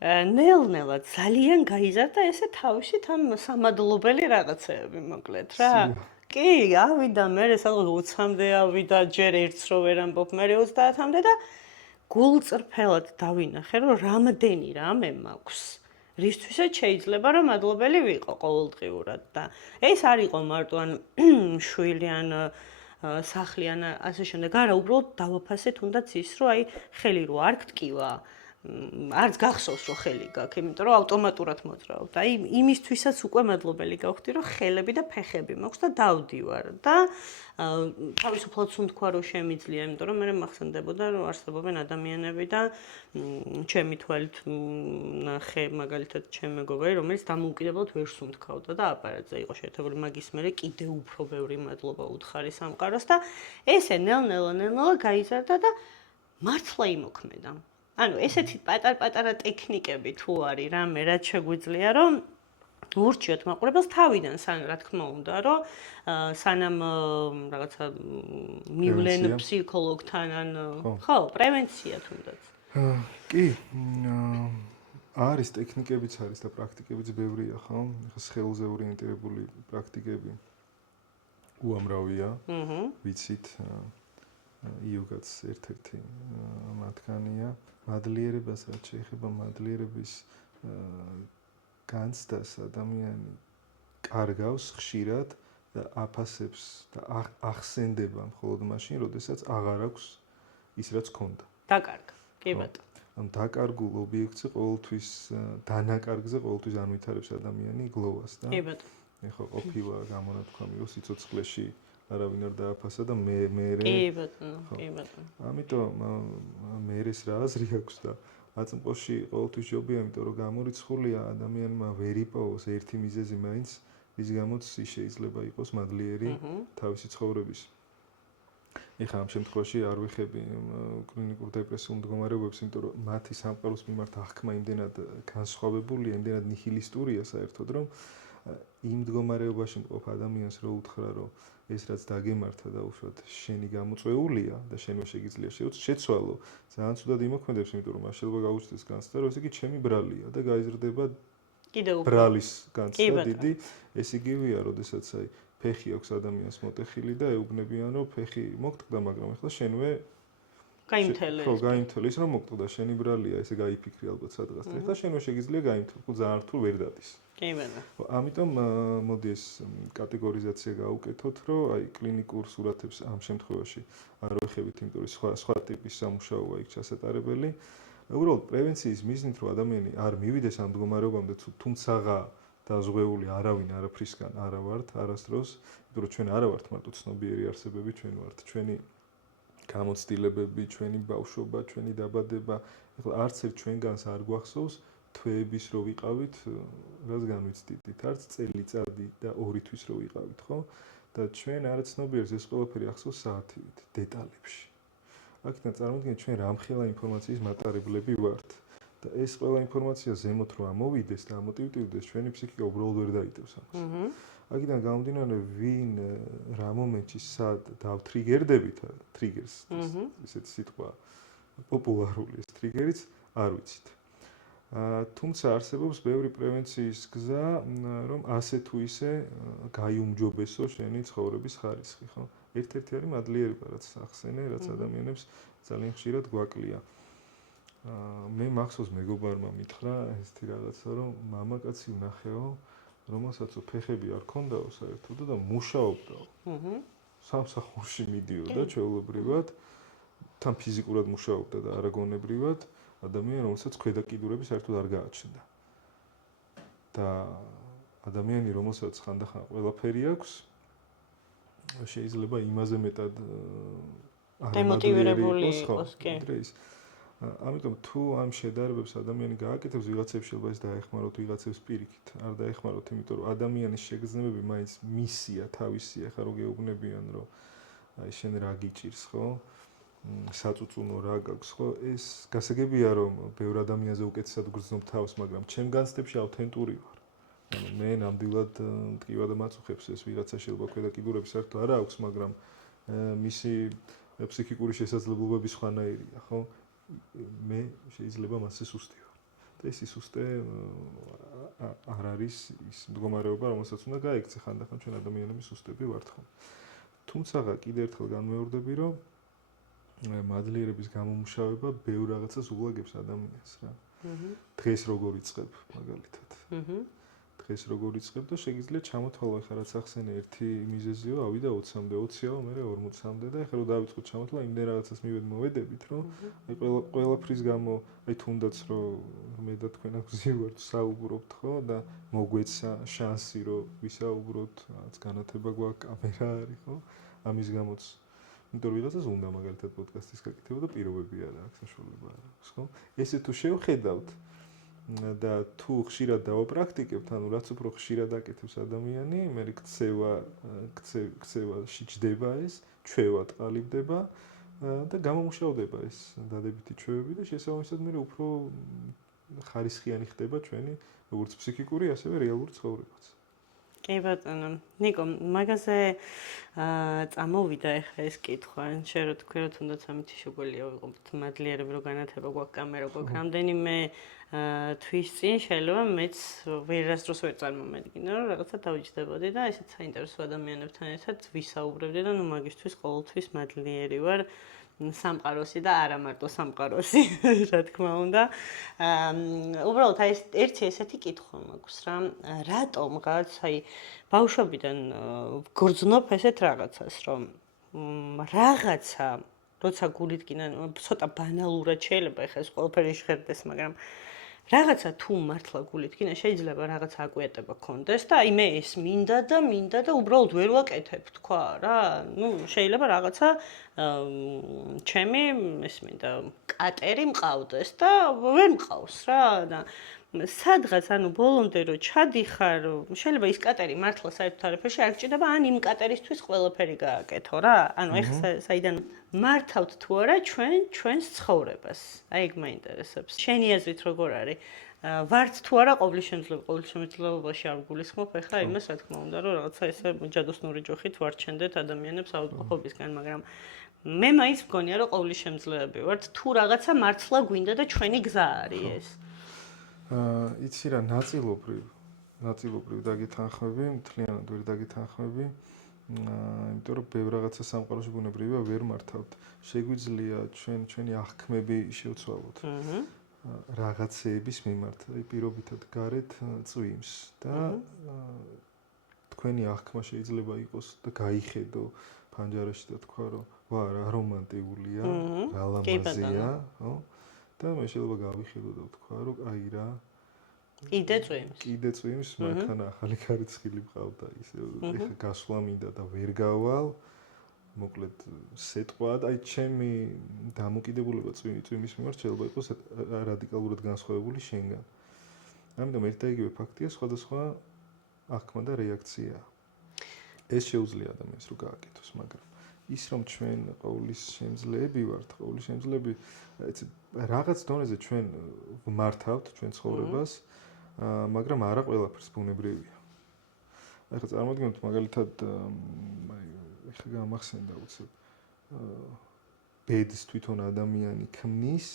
ნელ-ნელა ძალიან გაიზარდა ესე თავისით ამ სამადლობელი რაღაცეები, მოკლედ რა. კი, ავიდა მე სადღაც 20-მდე ავიდა, ჯერ ერთს რო ვერ ამბობ, მე 30-მდე და გულწრფელად დავინახე, რომ რამდენი რამე მაქვს. რისთვისაც შეიძლება რომ მადლობელი ვიყო ყოველდღიურად და ეს არ იყო მარტო ან შვილი ან სახლი ან ასე შემდეგ, არა, უბრალოდ დავაფასე თუნდაც ის, რომ აი ხელი რო არ გტკივა, არც გახსოვს რომ ხელი გაქვს, იმიტომ რომ ავტომატურად მოძრაობ და აი იმისთვისაც უკვე მადლობელი გავხდი, რომ ხელები და ფეხები მაქვს და დავდივარ და თავისუფლად სუნთქვა რომ შემიძლია, იმიტომ რომ მე მახსენდებოდა რომ არსებობენ ადამიანები და ჩემი თვალით ნახე მაგალითად ჩემი მეგობარი, რომელიც დამოუკიდებლად ვერ სუნთქავდა და აპარატზე იყო შეერთებული, მაგის მერე კიდე უფრო ბევრი მადლობა უთხარი სამყაროს და ესე ნელ-ნელა გაიზარდა და მართლა იმოქმედა. ანუ ესეთი პატარ-პატარა ტექნიკები თუ არის რამე რაც შეგვიძლია რომ ურჩიოთ მაყურებელს თავიდან რა თქმა უნდა რომ სანამ რაღაცა მივლენ ფსიქოლოგთან ან ხო პრევენცია თუნდაც კი არის ტექნიკებიც არის და პრაქტიკებიც ბევრია ხო ხა სხეულზე ორიენტირებული პრაქტიკები უამრავია ვიცით იოგაც ერთ-ერთი მათგანია მადლიერებას რაც შეეხება მადლიერების განცდას ადამიანი კარგავს ხშირად და აფასებს და ახსენდება მხოლოდ მაშინ, როდესაც აღარ აქვს ის რაც ქონდა. დაკარგა. კი ბატონო. ამ დაკარგულ ობიექტზე ყოველთვის დანაკარგზე ყოველთვის ანვითარებს ადამიანი გლოვას და კი ბატონო. ეხლა ყოფილა გამონათქვამი რომ სიცოცხლეში არავინ არ დააფასა და მე კი ბატონო, კი ბატონო. ამიტომ მერეს რა აზრი აქვს და აწმყოში ყოველთვის ჯობია, იმიტომ რომ გამორიცხულია ადამიანმა ვერ იპოვოს ერთი მიზეზი მაინც, რის გამოც ის შეიძლება იყოს მადლიერი თავისი ცხოვრების. ეხლა ამ შემთხვევაში არ ვიხები კლინიკურ დეპრესიულ მდგომარეობებს, იმიტომ რომ მათი სამყაროს მიმართ აღქმა იმდენად განსხვავებულია, იმდენად ნიჰილისტურია საერთოდ, რომ იმ მდგომარეობაში მყოფ ადამიანს რო უთხრა, რომ ეს რაც დაგემართა და უშუალოდ შენი გამოწვეულია და შენმა შეგიძლია შეცვალო, ძალიან ცუდად იმოქმედებს, იმიტომ რომ მას შეიძლება გაუჩნდეს განცდა, რომ ეს იგი ჩემი ბრალია და გაიზრდება კიდევ უფრო ბრალის განცდა დიდი, ეს იგივეა, როდესაც აი ფეხი აქვს ადამიანს მოტეხილი და ეუბნებიან, რომ ფეხი მოგტყდა, მაგრამ ეხლა შენვე გაიმთელე. ხო, გაიმთელე ის რომ მოგტყდა, შენი ბრალია, ესე გაიფიქრი ალბათ სადღაც. ეხლა შენვე შეგიძლია გაიმთელო, ხო ძალიან რთულ ვერ დადის. კი ბატონო. ამიტომ მოდი ეს კატეგორიზაცია გავუკეთოთ, რომ აი კლინიკურ სურათებს ამ შემთხვევაში არ ვეხებით, იმიტომ რომ სხვა ტიპის სამუშაოა იქ ჩასატარებელი. უბრალოდ პრევენციის მიზნით, რომ ადამიანი არ მივიდეს ამ მდგომარეობამდე, თუმცაღა დაზღვეული არავინ არაფრისგან არა ვართ არასდროს, იმიტომ რომ ჩვენ არა ვართ მარტო ცნობიერი არსებები, ჩვენ ვართ ჩვენი გამოცდილებები, ჩვენი ბავშვობა, ჩვენი დაბადება. ეხლა არც ერთ ჩვენგანს არ გვახსოვს თვეების რო ვიყავით, რას განვიცდით, არც წელიწადი და 2 თვის რო ვიყავით, ხო? და ჩვენ არაცნობიერს ეს ყველაფერი ახსოვს საათივით, დეტალებში. აქედან წარმოგიდგენთ ჩვენ რამხელა ინფორმაციის მატარებლები ვართ და ეს ყველა ინფორმაცია ზემოთ რო ამოვიდეს და ამოტივტივდეს, ჩვენი ფსიქიკა უბრალოდ ვერ დაიტევს ამას. აქედან გამომდინარე, ვინ რა მომენტში სად დავტრიგერდებით, ტრიგერს, ესეთი სიტყვა პოპულარული ეს ტრიგერიც არ ვიცით. თუმცა არსებობს ბევრი პრევენციის გზა, რომ ასე თუ ისე გაიუმჯობესო შენი ცხოვრების ხარისხი, ხო? ერთ-ერთი არის მადლიერება, რაც ახსენე, რაც ადამიანებს ძალიან ხშირად გვაკლია. მე მახსოვს მეგობარმა მითხრა ესეთი რაღაცა, რომ მამაკაცი ვნახეო, რომელსაც ფეხები არ ქონდაო საერთოდ და მუშაობდაო. სამსახურში მიდიოდა ჩვეულებრივად, თან ფიზიკურად მუშაობდა და არაგონებრივად ადამიანი, რომელსაც ქვედა კიდურები საერთოდ არ გააჩნდა. და ადამიანი, რომელსაც ხანდახან ყველაფერი აქვს, შეიძლება იმაზე მეტად დემოტივირებული იყოს, კი. ამიტომ თუ ამ შედარებებს ადამიანი გააკეთებს, ვიღაცებს შეიძლება ეს დაეხმაროთ, ვიღაცებს პირიქით არ დაეხმაროთ, იმიტომ რომ ადამიანის შეგრძნებები მაინც მისია, თავისია, ხა რო გეუბნებიან, რომ აი შენ რა გიჭირს, ხო? საწუწუნო რა გაქვს, ხო? ეს გასაგებია, რომ ბევრ ადამიანზე უკეთესად გრძნობ თავს, მაგრამ ჩემ განცდებში ავთენტური ვარ. ანუ მე ნამდვილად მტკივა და მაწუხებს ეს ვიღაცა შეიძლება ქვედა კიდურები საერთოდ არ აქვს, მაგრამ მისი ფსიქიკური შესაძლებლობები სხვანაირია, ხო? მე შეიძლება მასზე სუსტი ვარ. და ეს სუსტე არ არის ის მდგომარეობა, რომელსაც უნდა გაიქცე ხანდახან ჩვენ ადამიანები სუსტები ვართ ხო. თუმცა კიდევ ერთხელ განმეორდები, რომ მადლიერების გამომუშავება ბევრ რაღაცას უვლაგებს ადამიანს რა. დღეს როგორ იწყებ მაგალითად. დღეს როგორ იწყებ და შეგიძლია ჩამოთვალო ახლა რაც ახსენე ერთი მიზეზიო, ავიდა 20-მდე, 20-აო, მე 40-მდე და ახლა რომ დავიწყოთ ჩამოთვალა, იმდენ რაღაცას მივედებით, რომ აი ყველაფრის გამო, აი თუნდაც რომ მე და თქვენ აქ ვზივართ, საუბრობთ ხო და მოგვეცა შანსი რომ ვისაუბროთ, რაც განათება გვაქვს, კამერა არის ხო? ამის გამოც იმიტომ რომ ვიღაცას უნდა მაგალითად პოდკასტის გაკეთება და პირობები არ აქვს, საშუალება არ აქვს, ხო? ესე თუ შევხედავთ და თუ ხშირად დავაპრაქტიკებთ, ანუ რაც უფრო ხშირად აკეთებს ადამიანი, მე ქცევაში ჯდება ეს, ჩვევა ტყალიბდება და გამომუშავდება ეს დადებითი ჩვევები და შესაბამისად მე უფრო ხარისხიანი ხდება ჩვენი როგორც ფსიქიკური, ასევე რეალური ცხოვრებაც. კი ბატონო, ნიკო, მაგაზე წამოვიდა ახლა ეს კითხვა, შენ რო თქვი, რომ თუნდაც ამითი შეგველია ვიყოთ მადლიერები რო განათება გვაქვს, კამერა გვაქვს, რამდენიმე თვის წინ შეიძლება მეც ვერასდროს ვერ წარმომედგინე, რომ რაღაცა დავიჯდებოდი და ესეც საინტერესო ადამიანებთან ერთად ვისაუბრებდი და ნუ მაგისთვის ყოველთვის მადლიერი ვარ. სამყაროსი და არა მარტო სამყაროსი, რა თქმა უნდა. უბრალოდ აი ერთი ესეთი კითხვა მაქვს რა, რატომღაც აი ბავშვობიდან გრძნობ ესეთ რაღაცას, რომ რაღაცა როცა გულითკიდან ცოტა ბანალურად შეიძლება ეხლა ეს ყველაფერი შეხედდეს, მაგრამ რაღაცა თუ მართლა გულითკინა შეიძლება რაღაცა აკვიატება გქონდეს და აი მე ეს მინდა და უბრალოდ ვერ ვაკეთებ თქვა რა. ნუ შეიძლება რაღაცა ჩემი ეს მინდა კატერი მყავდეს და ვერ მყავს რა და სადღაც ანუ ბოლომდე რო ჩადიხარ, შეიძლება ის კატერი მართლა საერთოდ არაფერში არ გჭირდება, ან იმ კატერისთვის ყველაფერი გააკეთო რა. ანუ ეხლა საიდან მართავთ თუ არა ჩვენს ცხოვრებას. აი ეგ მაინტერესებს. შენი აზრით როგორ არის? ვართ თუ არა ყოვლის შემთხვევაში არ გულისხმობ ეხლა იმას, რა თქმა უნდა, რომ რაღაცა ესე ჯადოსნური ჯოხით ვარჩენდეთ ადამიანებს ავადმყოფობისგან, მაგრამ მე მაინც მგონია, რომ ყოვლის შემძლეები ვართ, თუ რაღაცა მართლა გვინდა და ჩვენი გზა არის ეს. იცი რა, ნაწილობრივ დაგეთანხმები, მთლიანად ვერ დაგეთანხმები. იმიტომ რომ ბევრ რაღაცა სამყაროში ბუნებრივია ვერ მართავთ. შეგვიძლია ჩვენი აღქმები შევცვალოთ. რაღაცეების მიმართ, აი პირობითად გარეთ წვიმს და თქვენი აღქმა შეიძლება იყოს და გაიხედო ფანჯარაში და თქვა რომ ვა რა რომანტიკულია, რა ლამაზია, ხო? და მე შეიძლება გავიხედო და ვთქვა რომ აი რა კიდე წვიმს, მანქანა ახალი გარიცხილი მყავდა ისე ეხა გასვლა მინდა და ვერ გავალ. მოკლედ სეტყვა და აი ჩემი დამოკიდებულება წვიმის მიმართ შეიძლება იყოს რადიკალურად განსხვავებული შენგან. ამიტომ ერთ და იგივე ფაქტია, სხვადასხვა აღქმა და რეაქცია. ეს შეუძლია ადამიანს რომ გააკეთოს, მაგრამ ის რომ ჩვენ ყოვლის შემძლეები ვართ, ყოვლის შემძლეები რაღაც დონეზე ჩვენ ვმართავთ ჩვენ ცხოვრებას, მაგრამ არა ყველაფერს ბუნებრივია. ახლა წარმოგიდგენთ მაგალითად ახლა გამახსენდა უცებ ბედს თვითონ ადამიანი ქმნის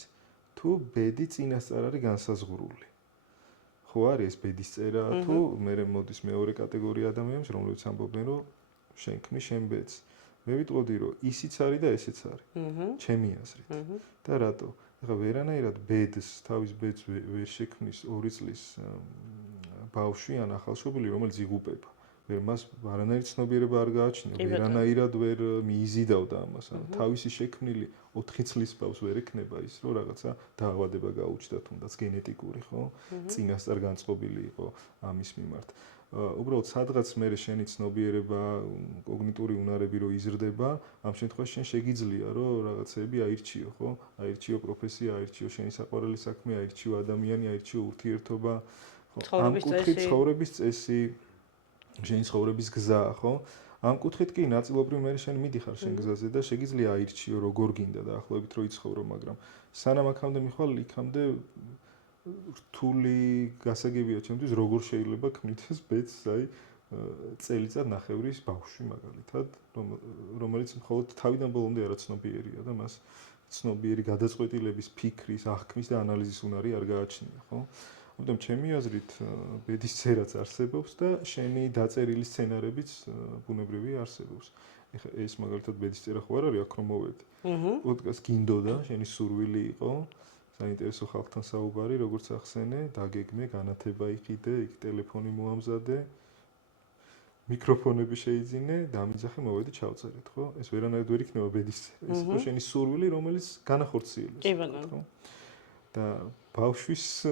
თუ ბედი წინასწარ არის განსაზღვრული. ხო არის ეს ბედის წერა თუ მე მოდის მეორე კატეგორია ადამიანებს რომლებიც ამბობენ რომ შენ ქმნის შენ ბედს. მე ვიტყოდი რომ ისიც არის და ესეც არის. ჩემი აზრით. და რატო? ახლა ვერანაირად ბედს თავის ბედს ვერ შექმნის 2 წლის ბავშვი ან ახალშობილი რომელიც იღუპება. ვერ მას არანაირი ცნობიერება არ გააჩნია, ვერანაირად ვერ მიიზიდავდა ამას. თავისი შექმნილი 4 წლის ბავშვს ვერ ექნება ის, რომ რაღაცა დაავადება გაუჩნდა თუნდაც გენეტიკური, ხო? წინასწარ განწყობილი იყო ამის მიმართ. უბრალოდ სადღაც მე შენი ცნობიერება, კოგნიტური უნარები რო იზრდება, ამ შემთხვევაში შენ შეგიძლია რომ რაღაცები აირჩიო, ხო? აირჩიო პროფესია, აირჩიო შენი საყვარელი საქმე, აირჩიო ადამიანი, აირჩიო ურთიერთობა, ხო? ამ კუთხით ცხოვრების წესი შენი ცხოვრების გზა, ხო? ამ კუთხით კი ნაწილობრივ მე შენ მიდიხარ შენ გზაზე და შეგიძლია აირჩიო როგორ გინდა დაახლოებით რო იცხოვრო, მაგრამ სანამ აქამდე მიხვალ, იქამდე რთული გასაგებია ჩემთვის როგორ შეიძლება ქმნითეს ბედს, აი წელიწად ნახევრის ბავშვი მაგალითად, რომელიც მხოლოდ თავიდან ბოლომდე არაცნობიერია და მას ცნობიერი გადაწყვეტილების, ფიქრის, აღქმის და ანალიზის უნარი არ გააჩნია, ხო? ამიტომ ჩემი აზრით ბედის წერაც არსებობს და შენი დაწერილი სცენარებიც ბუნებრივი არსებობს. ეხლა ეს მაგალითად ბედის წერა ხო არ არის, აქ რომ მოვედი. პოდკასტ გინდოდა, შენი სურვილი იყო, საინტერესო ხალხთან საუბარი, როგორც ახსენე, დაგეგმე, განათება იყიდე, იქ ტელეფონი მოამზადე, მიკროფონები შეიძინე, დამიძახე, მოვედი, ჩავწერეთ, ხო? ეს ვერანაირად ვერ იქნება ბედის წერა. ეს იყო შენი სურვილი, რომელიც განახორციელეს. კი ბატონო. და ბავშვის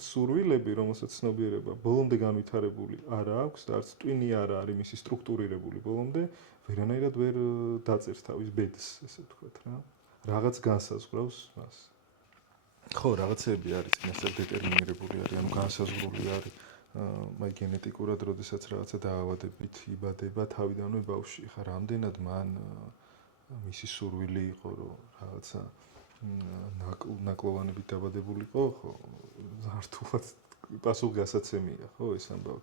სურვილები, რომელსაც ცნობიერება ბოლომდე განვითარებული არ აქვს და არც ტვინი არ არის მისი სტრუქტურირებული ბოლომდე, ვერანაირად ვერ დაწერს თავის ბედს, ესე ვთქვათ რა. რაღაც განსაზღვრავს მას. ხო, რაღაცები არის წინასწარ დეტერმინირებული არის, ანუ განსაზღვრული არის. აი გენეტიკურად, როდესაც რაღაცა დაავადებით იბადება თავიდანვე ბავშვი, ხა რამდენად მან მისი სურვილი იყო, რომ რაღაცა ნაკლოვანებით დაბადებულიყო, ხო, ზართულად პასუხგასაცემია, ხო, ეს ამბავი.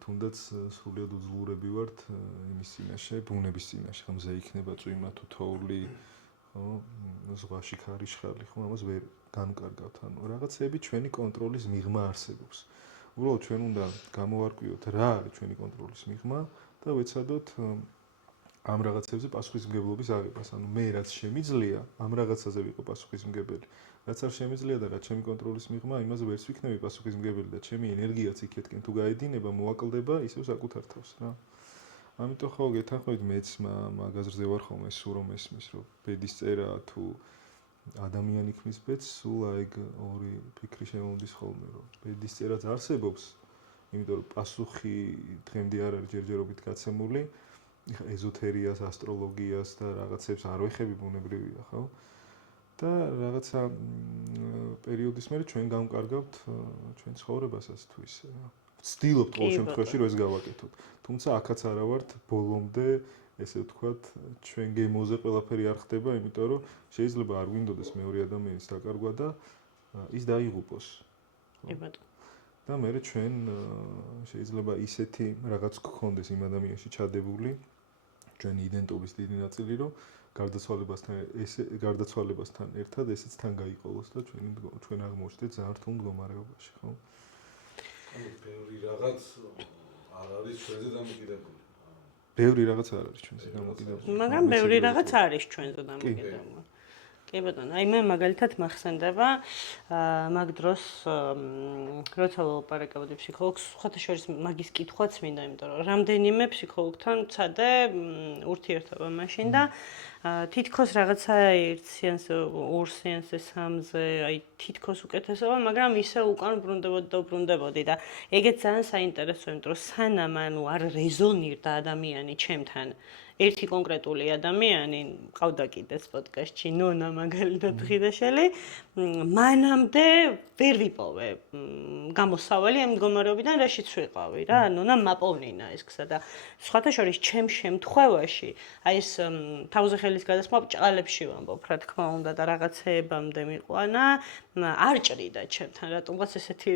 თუნდაც სრულიად უძლურები ვართ იმის წინაშე, ბუნების წინაშე, ხომ ზე იქნება წვიმა თუ თოვლი, ხო, ზღვაში ქარიშხალი, ხო, ამას ვერ განკარგავთ. ანუ რაღაცები ჩვენი კონტროლის მიღმა არსებობს. უბრალოდ ჩვენ უნდა გამოვარკვიოთ რა არის ჩვენი კონტროლის მიღმა და ვეცადოთ ამ რაღაცებზე პასუხისმგებლობის აღებას. ანუ მე რაც შემიძლია, ამ რაღაცაზე ვიყო პასუხისმგებელი. რაც არ შემიძლია და რაც ჩემი კონტროლის მიღმა, იმაზე ვერც ვიქნები პასუხისმგებელი და ჩემი ენერგიაც იქეთკენ თუ გაედინება, მოაკლდება ისევ საკუთარ თავს რა. ამიტომ ხო გეთანხმებით მეც მაგაზრზე ვარ ხოლმე სულ რომ ესმის, რომ ბედის წერა თუ ადამიანი ქმნის ბედს, სულ აიგ ორი ფიქრი შემოვდის ხოლმე, რომ ბედის წერაც არსებობს, იმიტომ რომ პასუხი დღემდე არ არის ჯერჯერობით გაცემული. ეზოთერიას, ასტროლოგიას და რაღაცებს არ ვეხები ბუნებრივია, ხო? და რაღაცა პერიოდის მერე ჩვენ გამკარგავთ ჩვენ ცხოვრებასაც თუ ისე რა. ვცდილობთ ყოველ შემთხვევაში რომ ეს გავაკეთოთ. თუმცა აქაც არა ვართ ბოლომდე, ესე ვთქვათ, ჩვენ გემოზე ყველაფერი არ ხდება, იმიტომ რომ შეიძლება არ გვინდოდეს მეორე ადამიანის დაკარგვა და ის დაიღუპოს. კი ბატონო. და მერე ჩვენ შეიძლება ისეთი რაღაც გქონდეს იმ ადამიანში ჩადებული ჩვენი იდენტობის დიდი ნაწილი, რომ გარდაცვალებასთან ერთად ესეც თან გაიყოლოს და ჩვენ აღმოჩნდეთ ძალიან რთულ მდგომარეობაში, ხო? ანუ ბევრი რაღაც არ არის ჩვენზე დამოკიდებული. ბევრი რაღაც არ არის ჩვენზე დამოკიდებული. მაგრამ ბევრი რაღაც არის ჩვენზე დამოკიდებული. კი ბატონო, აი მე მაგალითად მახსენდება მაგ დროს როცა ვლაპარაკობდი ფსიქოლოგს, ხოთაშორის მაგის კითხვაც მინდა, იმიტომ რომ რამდენიმე ფსიქოლოგთან ვცადე ურთიერთობა მაშინ და თითქოს რაღაცა 1 სეანსზე, 2 სეანსზე, 3-ზე, აი თითქოს უკეთესობა, მაგრამ ისე უკან ბრუნდებოდი და ეგეც ძალიან საინტერესოა, იმიტომ რომ სანამ ანუ არ რეზონირდა ადამიანი ჩემთან ერთი კონკრეტული ადამიანი, ყავდა კიდეც პოდკასტში ნონა მაგალითად ღირაშელი, მანამდე ვერ ვიპოვე გამოსავალი ამ მდგომარეობიდან, რაშიც ვიყავი რა, ნონა მაპოვნინა ეს გზა და სხვათა შორის ჩემ შემთხვევაში, აი ეს თავზე ხელის გადასხმა ბჭყალებში ვამბობ, რა თქმა უნდა და რაღაცეებამდე მიყვანა, არ ჭრიდა ჩემთან, რატომღაც ესეთი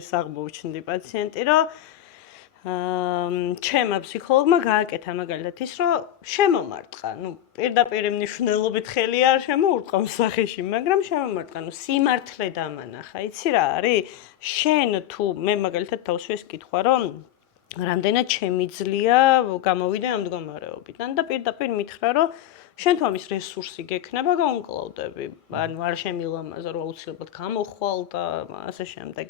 ეს აღმოუჩნდი პაციენტი, რომ ჩემმა ფსიქოლოგმა გააკეთა მაგალითად ის, რომ შემომარტყა, პირდაპირ მნიშვნელობით ხელი არ შემოურტყა მსახიში, მაგრამ შემომარტყა, სიმართლე დამანახა, იცი რა არის? შენ თუ მე მაგალითად თავსვეს კითხვა, რომ რამდენად შემიძლია გამოვიდე ამ მდგომარეობიდან და პირდაპირ მითხრა, რომ შენ თუ ამის რესურსი გექნება, გაუმკლავდები. ანუ არ შემილამაზა, რომ აუცილებლად გამოხვალ და ასე შემდეგ.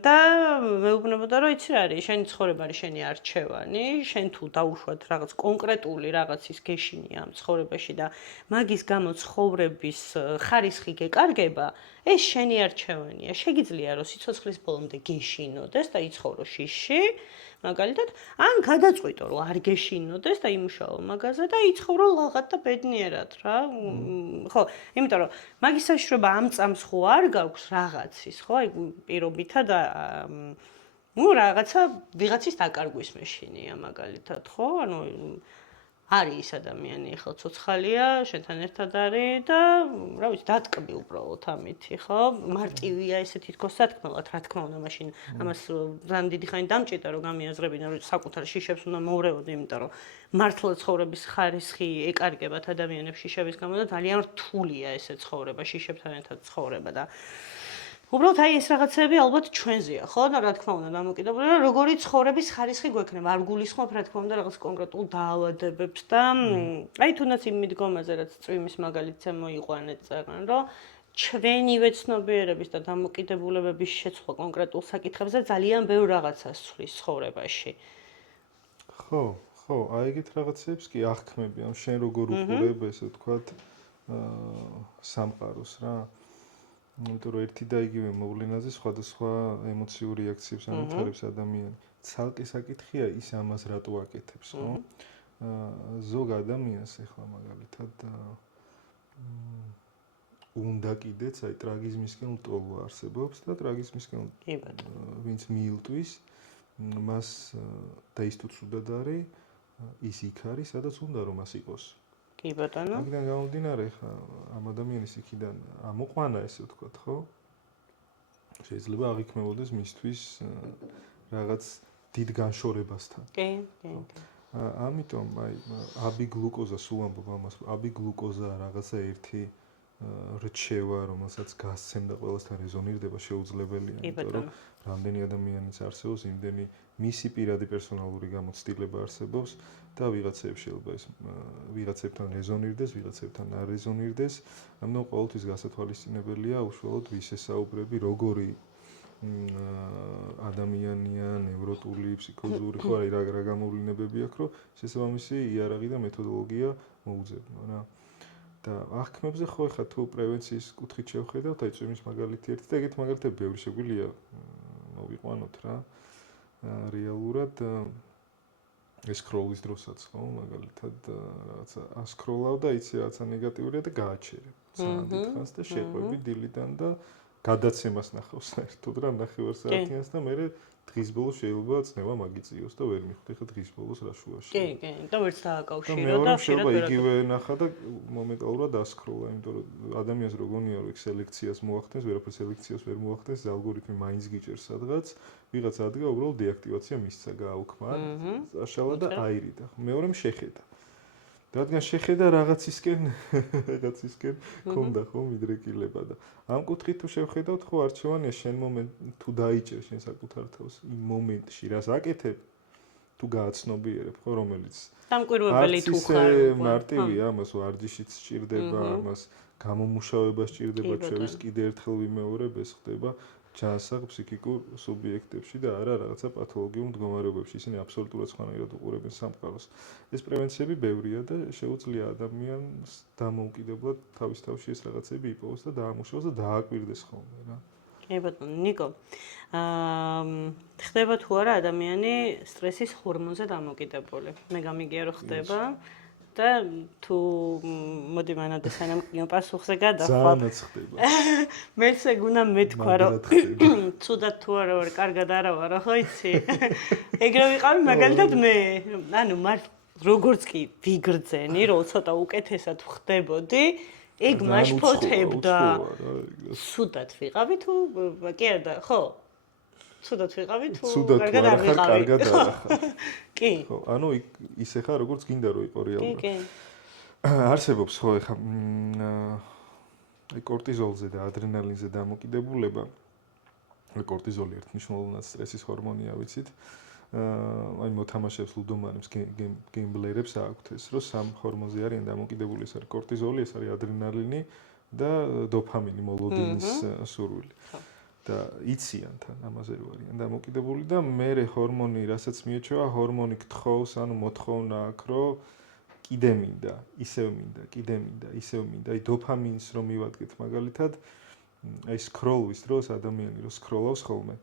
და მეუბნებოდა, რომ იცი რა არის, შენი ცხოვრება არის შენი არჩევანი, შენ თუ დაუშვათ რაღაც კონკრეტული რაღაცის გეშინია ამ ცხოვრებაში და მაგის გამო ცხოვრების ხარისხი გეკარგება, ეს შენი არჩევანია. შეგიძლია რომ სიცოცხლის ბოლომდე გეშინოდეს და იცხოვრო შიში. მაგალითად, ან გადაწყვიტო, რომ არ გეშინოდეს და იმუშაო მაგაზე და იცხოვრო ლაღად და ბედნიერად რა. ხო, იმიტომ რომ მაგის საშუალება ამ წამს ხო არ გაქვს რაღაცის, ხო? აი პირობითა და რაღაცა ვიღაცის დაკარგვის მეშინია მაგალითად, ხო? ანუ არის ის ადამიანი, ახლა ცოცხალია, შენთან ერთად არის და რა ვიცი, დატკბი უბრალოდ ამითი, ხო? მარტივია ესე თითქოს სათქმელად, რა თქმა უნდა, მაშინ ამას ძალიან დიდი ხანი დამჭირდა, რომ გამიაზრებინა, რომ საკუთარ შიშებს უნდა მოვრევოდი, იმიტომ რომ მართლა ცხოვრების ხარისხი ეკარგებათ ადამიანებს შიშების გამო და ძალიან რთულია ესე ცხოვრება, შიშებთან ერთად ცხოვრება და უბრალოდ აი ეს რაღაცები ალბათ ჩვენზეა, ხო? და რა თქმა უნდა, დამოკიდებული რა როგორი ცხოვრების ხარისხი გვექნება. არ გულისხმობ რა თქმა უნდა რაღაც კონკრეტულ დაავადებებს და აი თუნდაც იმ მიდგომაზე რაც წვიმის მაგალითზე მოიყვანეთ წერან, რომ ჩვენივე ცნობიერების და დამოკიდებულებების შეცვლა კონკრეტულ საკითხებზე ძალიან ბევრ რაღაცას ცვლის ცხოვრებაში. ხო, აი ეგეთ რაღაცებს კი აღქმები, ამ შენ როგორ უყურებ ესე ვთქვათ სამყაროს რა. იმიტომ რომ ერთი და იგივე მოვლენაზე სხვადასხვა ემოციურ რეაქციებს ამოწარებს ადამიანი. ცალკე საკითხია ის ამას რატო აკეთებს, ხო? ზოგ ადამიანს ახლა მაგალითად უნდა კიდეც აი ტრაგიზმისკენ ლტოლვა არსებობს და ტრაგიზმისკენ ვინც მიილტვის მას და ის თუ ცუდად არის ის იქ არის, სადაც უნდა რომ მას იყოს. კი ბატონო. აქედან გამომდინარე ხა ამ ადამიანის იქიდან ამოყვანა ესე ვთქვათ, ხო? შეიძლება აღიქმებოდეს მისთვის რაღაც დიდ განშორებასთან. კი. ამიტომ აი აბიგლუკოზა სულ ამბობ ამას, აბიგლუკოზა რაღაცა ერთი რჩევა, რომელსაც გასცემ და ყველასთან რეზონირდება შეუძლებელია, იმიტომ რომ რამდენი ადამიანიც არსებობს, იმდენი მისი პირადი პერსონალური გამოცდილება არსებობს და ვიღაცებს შეიძლება ეს ვიღაცებთან რეზონირდეს, ვიღაცებთან არ რეზონირდეს. ამიტომ ყოველთვის გასათვალისწინებელია უშუალოდ ვის ესაუბრები, როგორი ადამიანია, ნევროტული, ფსიქოზური, ხო რა გამოვლინებები აქვს, რომ შესაბამისი იარაღი და მეთოდოლოგია მოუძებნო რა. და აღქმებზე ხო ხა თუ პრევენციის კუთხით შევხედავთ, აი წვიმის მაგალითი ერთი და ეგეთ მაგალითები ბევრი შეგვიძლია მოვიყვანოთ რა. რეალურად ეს სკროლის დროსაც ხო მაგალითად რაღაცა ასკროლავ და იცი რაღაცა ნეგატიურია და გააჩერებ. ძალიან დიდხანს და შეყვები დილიდან და გადაცემას ნახავს საერთოდ რა ნახევარსაათიანს და მე დღის ბოლოს შეიძლება წნევა მაგიწიოს და ვერ მიხვდი ხა დღის ბოლოს რა შუაში. კი, და ვერც დააკავშირო და შეიძლება იგივე ნახა და მომენტალურად ასკროლა, იმიტომ რომ ადამიანს როგორია რომ სელექციას მოახდენს, ვერაფერ სელექციას ვერ მოახდენს, ალგორითმი მაინც გიჭერს სადღაც, ვიღაც ადგა უბრალოდ დეაქტივაცია მისცა გააუქმა, აშალა და აირიდა. მეორემ შეხედა. რადგან შეხედა რაღაცისკენ ქონდა ხო მიდრეკილება და ამ კუთხით თუ შევხედავთ ხო არჩევანია შენ მომენტ თუ დაიჭერ შენ საკუთარ თავს იმ მომენტში რას აკეთებ თუ გააცნობიერებ ხო რომელიც დამკვირვებელი თუ ხარ მარტივია ამას ვარჯიშიც სჭირდება ამას გამომუშავება სჭირდება ჩვევის კიდე ერთხელ ვიმეორებ ეს ხდება ჯანსაღ ფსიქიკურ სუბიექტებში და არა რაღაცა პათოლოგიურ მდგომარეობებში. ისინი აბსოლუტურად სხვანაირად უყურებენ სამყაროს. ეს პრევენციები ბევრია და შეუძლია ადამიანს დამოუკიდებლად თავის თავში ეს რაღაცები იპოვოს და დაამუშავოს და დააკვირდეს ხოლმე რა. კი ბატონო, ნიკო. ხდება თუ არა ადამიანი სტრესის ჰორმონზე დამოკიდებული? მე გამიგია რომ ხდება. და თუ მოდი მანამდე სანამ პასუხზე გადახვავ. ძალიანაც ხდება. მეც ეგ უნდა მეთქვა რომ ცუდად თუ არა ვარ, კარგად არა ვარ, ხო იცი? ეგრე ვიყავი მაგალითად მე. ანუ როგორც კი ვიგრძენი, რომ ცოტა უკეთესად ხდებოდი, ეგ მაშფოთებდა. ცუდად ვიყავი თუ კი არა და ხო? ცუდად ვიყავი თუ კარგად არ ვიყავი? კარგად არა ხარ. კი. ხო, ანუ ისე ხარ როგორც გინდა რომ იყო რეალურად. კი. არსებობს ხო ეხა კორტიზოლზე და ადრენალინზე დამოკიდებულება. კორტიზოლი ერთმნიშვნელოვნად სტრესის ჰორმონია, ვიცით. აი მოთამაშეებს, ლუდომანებს, გემბლერებს აქვთ ეს, რომ სამ ჰორმონზე არიან დამოკიდებული, ეს არის კორტიზოლი, ეს არის ადრენალინი და დოფამინი, მოლოდინის სურვილი. და იციან თან ამაზე რო არიან დამოკიდებული და მერე ჰორმონი, რასაც მიეჩვევა, ჰორმონი გთხოვს, ანუ მოთხოვნა აქვს, რომ კიდე მინდა, ისევ მინდა, კიდე მინდა, ისევ მინდა. აი დოფამინს რომ მივადგეთ მაგალითად, აი სკროლვის დროს ადამიანი რო სკროლავს ხოლმე,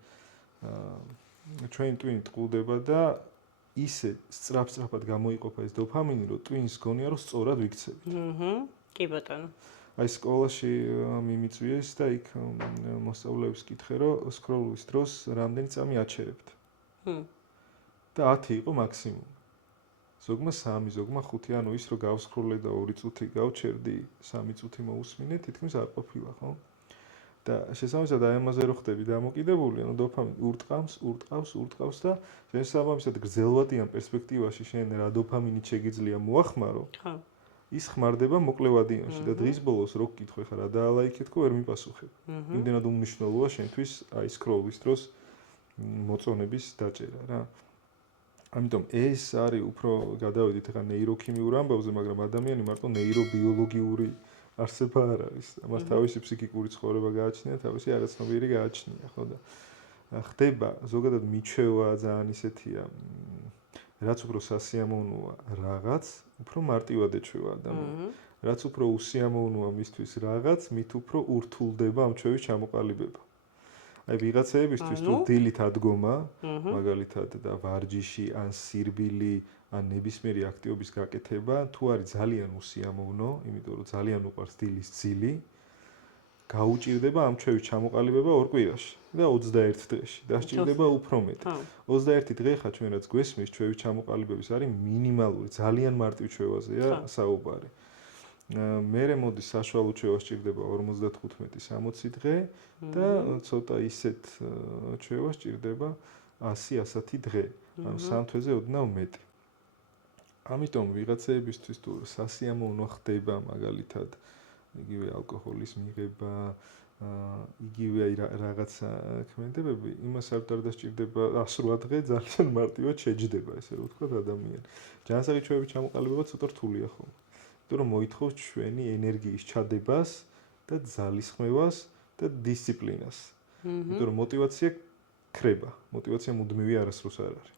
ჩვენი ტვინი ტყუდება და ისე სწრაფად გამოიყოფა ეს დოფამინი, რომ ტვინს გონია რომ სწორად ვიქცევით. კი ბატონო. აი სკოლაში მიმიწვიეს და იქ მოსწავლეებს კითხე რომ სკროლვის დროს რამდენი წამი აჩერებთ. და 10 იყო მაქსიმუმი. ზოგმა 3, ზოგმა 5, ანუ ის რომ გავსკროლე და 2 წუთი გავჩერდი, 3 წუთი მოусმინე, თითქმის არ ყოფილა, ხო? და შესაბამისად აი ამაზე რო ხდები დამოკიდებული, ანუ დოფამინი ურტყავს და შესაბამისად გრძელვადიან პერსპექტივაში შენ რა დოფამინით შეგიძლია მოახმარო. ხო. ის ხმარდება მოკლევადიანში და დღის ბოლოს რო გკითხე ხა რა დაალაიქეთქო ვერ მიპასუხებ. იმდენად უმნიშვნელოა შენთვის აი სკროლვის დროს მოწონების დაჭერა რა. ამიტომ ეს არის უფრო გადავედით ხა ნეიროქიმიურ ამბავზე, მაგრამ ადამიანი მარტო ნეირობიოლოგიური არსება არ არის. ამას თავისი ფსიქიკური ცხოვრება გააჩნია, თავისი არაცნობიერი გააჩნია, ხო და ხდება ზოგადად მიჩვევა ძალიან ისეთია რაც უფრო სასიამოვნოა რაღაც, უფრო მარტივად ეჩვევა ადამიანს. რაც უფრო უსიამოვნოა მისთვის რაღაც, მით უფრო ურთულდება ამ ჩვევის ჩამოყალიბება. აი ვიღაცაებისთვის თუ დილით ადგომა, მაგალითად და ვარჯიში, ან სირბილი, ან ნებისმიერი აქტივობის გაკეთება, თუ არის ძალიან უსიამოვნო, იმიტომ რომ ძალიან უყვარს დილის ძილი, გაუჭირდება ამ ჩვევის ჩამოყალიბება 2 კვირაში და 21 დღეში. დასჭირდება უფრო მეტი. 21 დღე ხა ჩვენ რაც გვესმის ჩვევის ჩამოყალიბების არის მინიმალური, ძალიან მარტივ ჩვევაზეა საუბარი. მერე მოდი საშუალო ჩვევა სჭირდება 55-60 დღე და ცოტა ისეთ ჩვევა სჭირდება 100-110 დღე. ანუ 3 თვეზე ოდნავ მეტი. ამიტომ ვიღაცაებისთვის თუ სასიამოვნო ხდება მაგალითად იგივე ალკოჰოლის მიღება, იგივე აი რაღაცა ქმედებები, იმას არ დაჭირდება 108 დღე ძალიან მარტივად შეჯდება, ესე რომ ვთქვათ ადამიანი. ჯანსაღი ჩვეების ჩამოყალიბება ცოტა რთულია ხოლმე. იმიტომ რომ მოითხოვს ჩვენი ენერგიის ჩადებას და ძალისხმევას და დისციპლინას. იმიტომ რომ мотивация ქრება, мотивация მუდმივი არასდროს არ არის.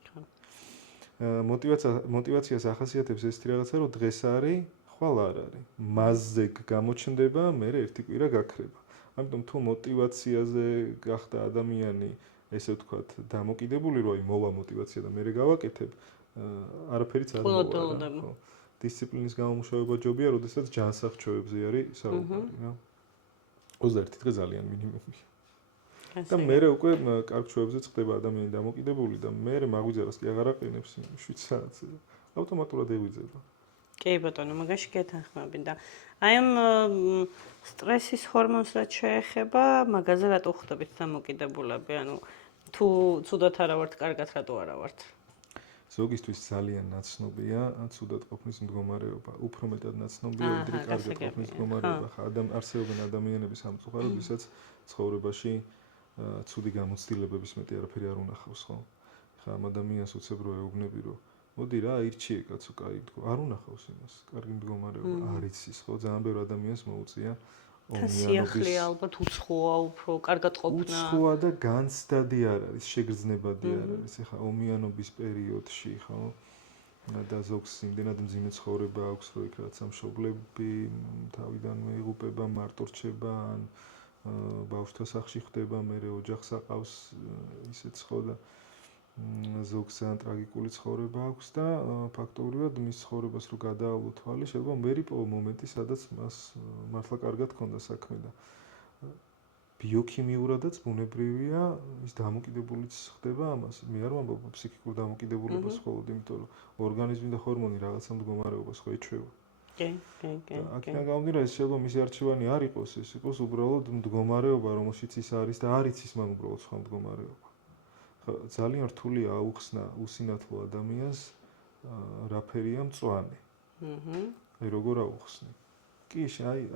мотивациას ახასიათებს ეს რაღაცა, რომ დღეს არის ხვალ არ არის. მასზე გამოჩნდება, მე ერთი კვირა გაქრება. ამიტომ თუ мотивациაზე გახდა ადამიანი, ესე ვთქვათ, დამოკიდებული, რომ აი მოვა мотивация და მე გავაკეთებ, არაფერიც არ მოვა. დისციპლინის გამომუშავება ჯობია, როდესაც ჯანსაღ ჩვევებზე არის საუბარი, რა. 21 დღე ძალიან მინიმუმია. და მე უკვე კარგ ჩვევებზე ხდება ადამიანი დამოკიდებული და მე მაგვიძარას კი აღარ აყენებს 7 საათზე. ავტომატურად ეღვიძება. კი ბატონო, მაგაში გეთანხმები და აი ამ სტრესის ჰორმონს რაც შეეხება, მაგაზე რატო ხდებით დამოკიდებულები? ანუ თუ ცუდად არა ვართ, კარგად რატო არა ვართ? ზოგისთვის ძალიან ნაცნობია ცუდად ყოფნის მდგომარეობა. უფრო მეტად ნაცნობია, ვიდრე კარგად ყოფნის მდგომარეობა. ხა არსებობენ ადამიანები სამწუხაროდ, ვისაც ცხოვრებაში ცუდი გამოცდილებების მეტი არაფერი არ უნახავს, ხო? ხა ამ ადამიანს უცებ რო ეუბნები, რომ მოდი რა, აირჩიე კაცო, კაი, არ უნახავს იმას. კარგი მდგომარეობა არ იცის, ხო? ძალიან ბევრ ადამიანს მოუწია სიახლე ალბათ უცხოა უფრო, კარგად ყოფნა. უცხოა და განცდადი არ არის, შეგრძნებადი არ არის. ეხლა ომიანობის პერიოდში, ხო? და ზოგს იმდენად მძიმე ცხოვრება აქვს, რომ იქ რაღაცა მშობლები თავიდან მიიღუპება, მარტო რჩება, ან ბავშვთა სახლში ხდება, მერე ოჯახს აყავს, ისეც ხო და ზოგს ძალიან ტრაგიკული ცხოვრება აქვს და ფაქტობრივად მის ცხოვრებას რო გადაავლო თვალი, შეიძლება ვერ იპოვო მომენტი, სადაც მას მართლა კარგად ქონდა საქმე და ბიოქიმიურადაც ბუნებრივია, ის დამოკიდებულიც ხდება ამას. მე არ ვამბობ ფსიქიკურ დამოკიდებულებას მხოლოდ, იმიტომ რომ ორგანიზმი და ჰორმონი რაღაცა მდგომარეობას ხო ეჩვევა. კი. აქედან გამომდინარე, შეიძლება მისი არჩევანი არ იყოს, ეს იყოს უბრალოდ მდგომარეობა, რომელშიც ის არის და არ იცის მან უბრალოდ სხვა მდგომარეობა. ძალიან რთულია აუხსნა უსინათლო ადამიანს რაფერია მწვანე. აი როგორ აუხსნი? კი,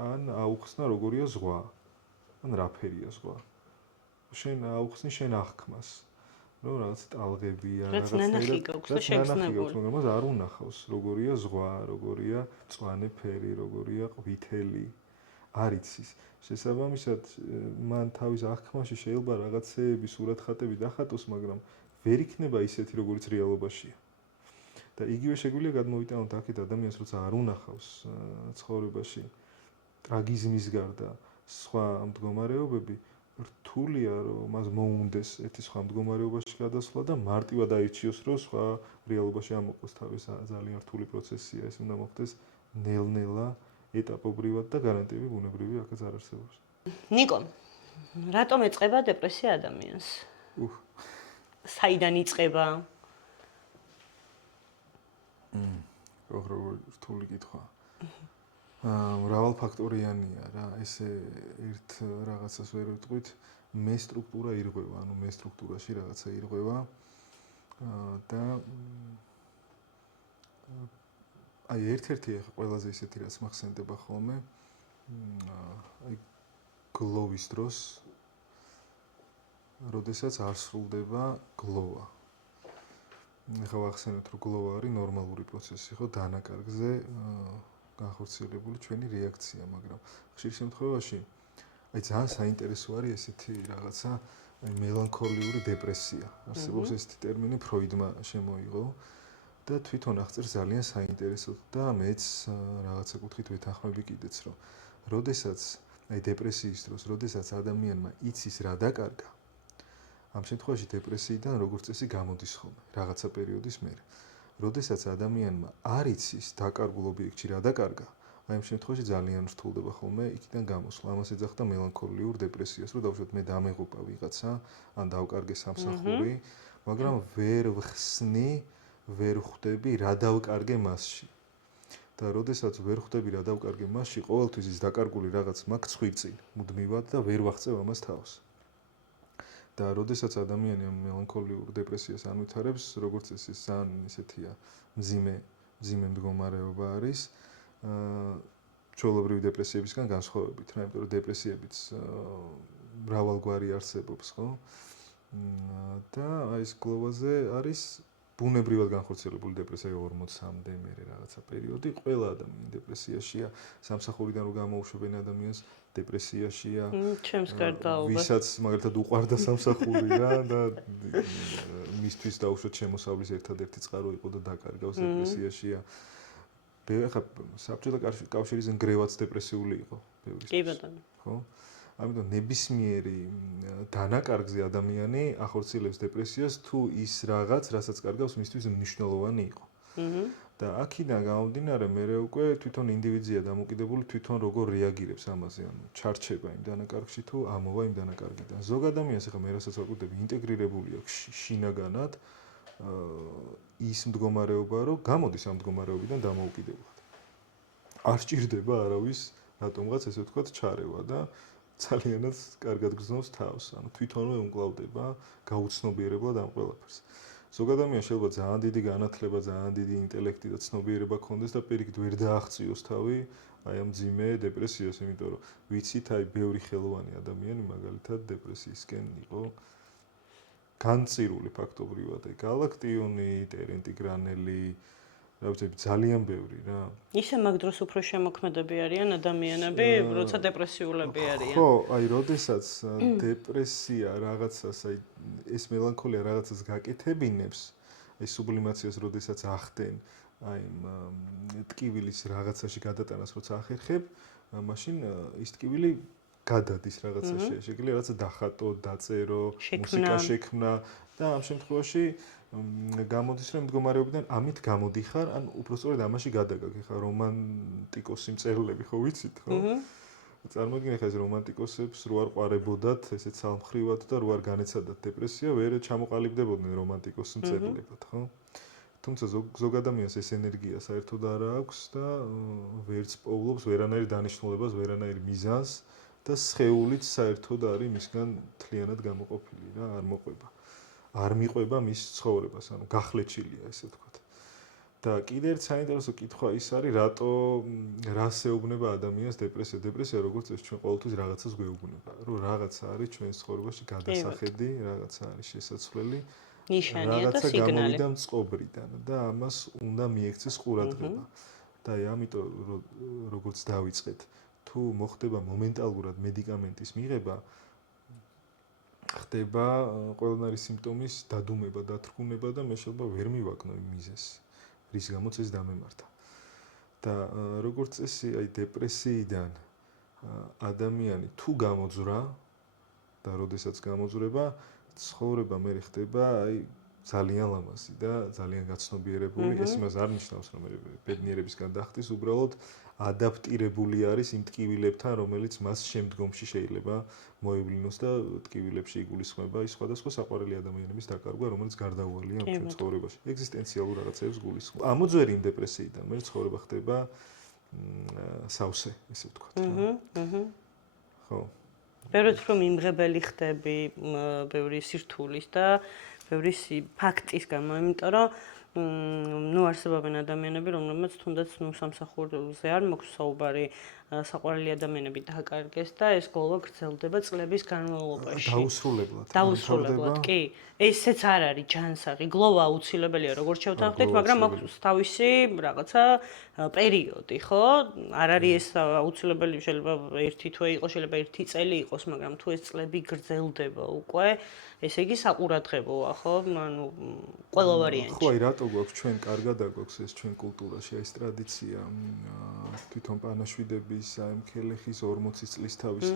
ან აუხსნა როგორია ზღვა. ან რაფერია ზღვა. შენ აუხსნი შენ აღქმას. რომ რაღაც ტალღებია, რაღაცნაირი გაქვს და შეგრძნებული. მაგრამ მას არ უნახავს როგორია ზღვა, როგორია მწვანე ფერი, როგორია ყვითელი. არ იცის. შესაბამისად, მან თავის აღქმაში შეიძლება რაღაცეები სურათხატები დახატოს, მაგრამ ვერ იქნება ისეთი, როგორიც რეალობაშია. და იგივე შეგვიძლია გადმოვიტანოთ აქეთ ადამიანს, როცა არ უნახავს ცხოვრებაში ტრაგიზმის გარდა სხვა მდგომარეობები, რთულია, რომ მას მოუნდეს ერთი სხვა მდგომარეობაში გადასვლა და მარტივად აირჩიოს, რომ სხვა რეალობაში ამოყოს თავის ძალიან რთული პროცესია, ეს უნდა მოხდეს ნელ-ნელა, ეტაპობრივად და გარანტიები ბუნებრივი აქაც არ არსებობს. ნიკო, რატომ ეწყება დეპრესია ადამიანს? საიდან იწყება? როგორ რთული კითხვა. მრავალფაქტორიანია რა, ესე ერთ რაღაცას ვერ ვიტყვით, მე სტრუქტურა ირღვევა, ანუ მე სტრუქტურაში რაღაცა ირღვევა და აი ერთ-ერთი ყველაზე ისეთი რაც მახსენდება ხოლმე, აი გლოვის დროს, როდესაც არ სრულდება გლოვა. ეხლა ვახსენოთ, რომ გლოვა არის ნორმალური პროცესი, ხო, დანაკარგზე განხორციელებული ჩვენი რეაქცია, მაგრამ ხშირ შემთხვევაში აი ძალიან საინტერესო არის ესეთი რაღაცა, აი მელანქოლიური დეპრესია. არსებობს ესეთი ტერმინი, ფროიდმა შემოიღო და თვითონ აღწერს ძალიან საინტერესოდ და მეც რაღაცა კუთხით ვეთანხმები კიდეც, რომ როდესაც აი დეპრესიის დროს, როდესაც ადამიანმა იცის რა დაკარგა, ამ შემთხვევაში დეპრესიიდან როგორც წესი გამოდის ხოლმე რაღაცა პერიოდის მერე. როდესაც ადამიანმა არ იცის დაკარგულ ობიექტში რა დაკარგა, აი ამ შემთხვევაში ძალიან რთულდება ხოლმე იქიდან გამოსვლა. ამას ეძახდა მელანქოლიურ დეპრესიას, რომ დავუშვათ მე დამეღუპა ვიღაცა, ან დავკარგე სამსახური, მაგრამ ვერ ვხსნი, ვერ ხვდები რა დავკარგე მასში. და როდესაც ვერ ხვდები რა დავკარგე მასში, ყოველთვის ის დაკარგული რაღაც მაქვს ცხვირწინ, მუდმივად და ვერ ვახწევ ამას თავს. და როდესაც ადამიანი ამ მელანქოლიურ დეპრესიას ანვითარებს, როგორც ეს ძალიან ისეთია, მძიმე მდგომარეობა არის, ჩვეულებრივი დეპრესიებისგან განსხვავებით, რა, იმიტომ რომ დეპრესიებიც მრავალგვარი არსებობს, ხო? და აი ეს გლოვაზე არის ბუნებრივად განხორციელებული დეპრესია 40-მდე მერე რაღაცა პერიოდი, ყველა ადამიანი დეპრესიაშია, სამსახურიდან რო გამოუშვებენ ადამიანს დეპრესიაშია. ჩემს გარდა ვისაც მაგალითად უყვარდა სამსახური რა და მისთვის დაუშვათ შემოსავლის ერთადერთი წყარო იყო და დაკარგავს დეპრესიაშია. ახლა საბჭოთა კავშირის ნგრევაც დეპრესიული იყო ბევრი. კი ბატონო. ხო? ამიტომ ნებისმიერი დანაკარგზე ადამიანი ახორციელებს დეპრესიას თუ ის რაღაც, რასაც კარგავს მისთვის მნიშვნელოვანი იყო. და აქედან გამომდინარე მე უკვე თვითონ ინდივიდია დამოკიდებული თვითონ როგორ რეაგირებს ამაზე, ანუ ჩარჩება იმ დანაკარგში თუ ამოვა იმ დანაკარგიდან. ზოგ ადამიანს ახლა მე რასაც ვაკვირდები, ინტეგრირებული აქვს შინაგანად ის მდგომარეობა, რომ გამოდის ამ მდგომარეობიდან დამოუკიდებლად. არ სჭირდება არავის რატომღაც ესე ვთქვათ ჩარევა და ძალიანაც კარგად გრძნობს თავს, ანუ თვითონვე უმკლავდება გაუცნობიერებლად ამ ყველაფერს. ზოგ ადამიანს შეიძლება ძალიან დიდი განათლება, ძალიან დიდი ინტელექტი და ცნობიერება ჰქონდეს და პირიქით ვერ დააღწიოს თავი აი ამ მძიმე დეპრესიას, იმიტომ რომ ვიცით, აი ბევრი ხელოვანი ადამიანი მაგალითად დეპრესიისკენ იყო განწირული ფაქტობრივად, აი გალაქტიონი, ტერენტი გრანელი, რა ვიცი, ძალიან ბევრი რა. ისე მაგ დროს უფრო შემოქმედები არიან ადამიანები, როცა დეპრესიულები არიან. ხო, აი, როდესაც დეპრესია რაღაცას, აი, ეს მელანქოლია რაღაცას გაკეთებინებს, ეს სუბლიმაციას როდესაც ახდენ, აი, ტკივილის რაღაცაში გადატანას როცა ახერხებ, მაშინ ის ტკივილი გადადის რაღაცაში, შეიძლება რაღაცა დახატო, დაწერო, მუსიკა შექმნა და ამ შემთხვევაში გამოდის რომ მდგომარეობიდან ამით გამოდიხარ, ან უბრალოდ ამაში გადაგაგ, ხა რომანტიკოსი მწერლები ხო ვიცით, ხო? წარმოიდგინე ხა ეს რომანტიკოსებს რო არ ყვარებოდათ, ესეც სამხრივად და რო არ განეცადათ დეპრესია, ვერ ჩამოყალიბდებოდნენ რომანტიკოს მწერლებად, ხო? თუმცა ზოგ ადამიანს ეს ენერგია საერთოდ არ აქვს და ვერც პოულობს ვერანაირ დანიშნულებას, ვერანაირ მიზანს და სხეულიც საერთოდ არის მისგან თლიანად გამოყოფილი რა, არ მოყვება. არ მიყვება მის ცხოვრებას, ანუ გახლეჩილია ესე ვთქვათ. და კიდევ ერთ საინტერესო კითხვა ის არის, რატო რას ეუბნება ადამიანს დეპრესია? დეპრესია როგორც ეს ჩვენ ყოველთვის რაღაცას გვეუბნება, რომ რაღაცა არის ჩვენს ცხოვრებაში გადასახედი, რაღაცა არის შესაძლებელი, ნიშანია და სიგნალი. რაღაცა გამოვიდა მწყობრიდან და ამას უნდა მიექცეს ყურადღება. და ამიტომ როგორც დავიწყეთ, თუ მოხდება მომენტალურად მედიკამენტის მიღება, ხდება ყველანაირი სიმპტომის დადუმება, დათრგუნება და მე შეიძლება ვერ მივაგნო იმ მიზეზს, რის გამოც ეს დამემართა. და როგორც წესი, აი დეპრესიიდან ადამიანი თუ გამოძვრა და როდესაც გამოძვრება, ცხოვრება მე ხდება აი ძალიან ლამაზი და ძალიან გაცნობიერებული. ეს იმას არ ნიშნავს, რომ ბედნიერებისგან დახტის, უბრალოდ ადაპტირებული არის იმ ტკივილებთან, რომელიც მას შემდგომში შეიძლება მოევლინოს და ტკივილებში იგულისხმება ის სხვადასხვა საყვარელი ადამიანების დაკარგვა, რომელიც გარდაუვალია ამ ჩვენ ცხოვრებაში. ეგზისტენციალურ რაღაცებს გულისხმობს. ამოძვერი იმ დეპრესიიდან, მე ცხოვრება ხდება სავსე, ესე ვთქვათ. ხო. ბევრად რომ იმღებელი ხდები, ბევრი სირთულის და ბევრი ფაქტის გამო, იმიტომ რომ ნუ არსებობენ ადამიანები, რომლებიც თუნდაც სამსახურზე არ მოაქვს საუბარი, საყვარელი ადამიანები დაკარგეს და ეს გლოვა გრძელდება წლების განმავლობაში. დაუსრულებლად, კი. ესეც არ არის ჯანსაღი. გლოვა აუცილებელია, როგორც შევთანხმდით, მაგრამ აქვს თავისი რაღაცა პერიოდი, ხო? არ არის ეს აუცილებელი, შეიძლება 1 თვე იყოს, შეიძლება 1 წელი იყოს, მაგრამ თუ ეს წლები გრძელდება უკვე, ესე იგი საყურადღებოა, ხო? ანუ ყველა ვარიანტი. ხო, აი რატო გვაქვს ჩვენ კარგად აგვაქვს ეს ჩვენ კულტურაში, აი ეს ტრადიცია თვითონ პანაშვიდების, აი მქელეხის 40 წლის თავის,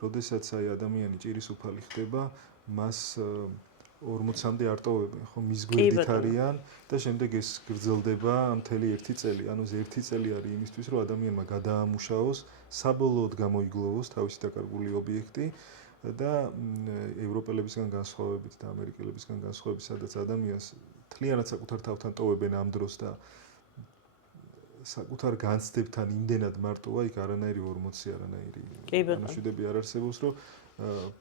როდესაც აი ადამიანი ჭირისუფალი ხდება, მას 40-მდე არ ტოვებენ, ხო, მის გვერდით არიან და შემდეგ ეს გრძელდება მთელი 1 წელი. ანუ ეს 1 წელი არის იმისთვის, რომ ადამიანმა გადაამუშაოს, საბოლოოდ გამოიგლოვოს თავისი დაკარგული ობიექტი და ევროპელებისგან განსხვავებით და ამერიკელებისგან განსხვავებით, სადაც ადამიანს თლიანად საკუთარ თავთან ტოვებენ ამ დროს და საკუთარ განცდებთან იმდენად მარტოა, იქ არანაირი 40, არანაირი პანაშვიდები არ არსებობს, რომ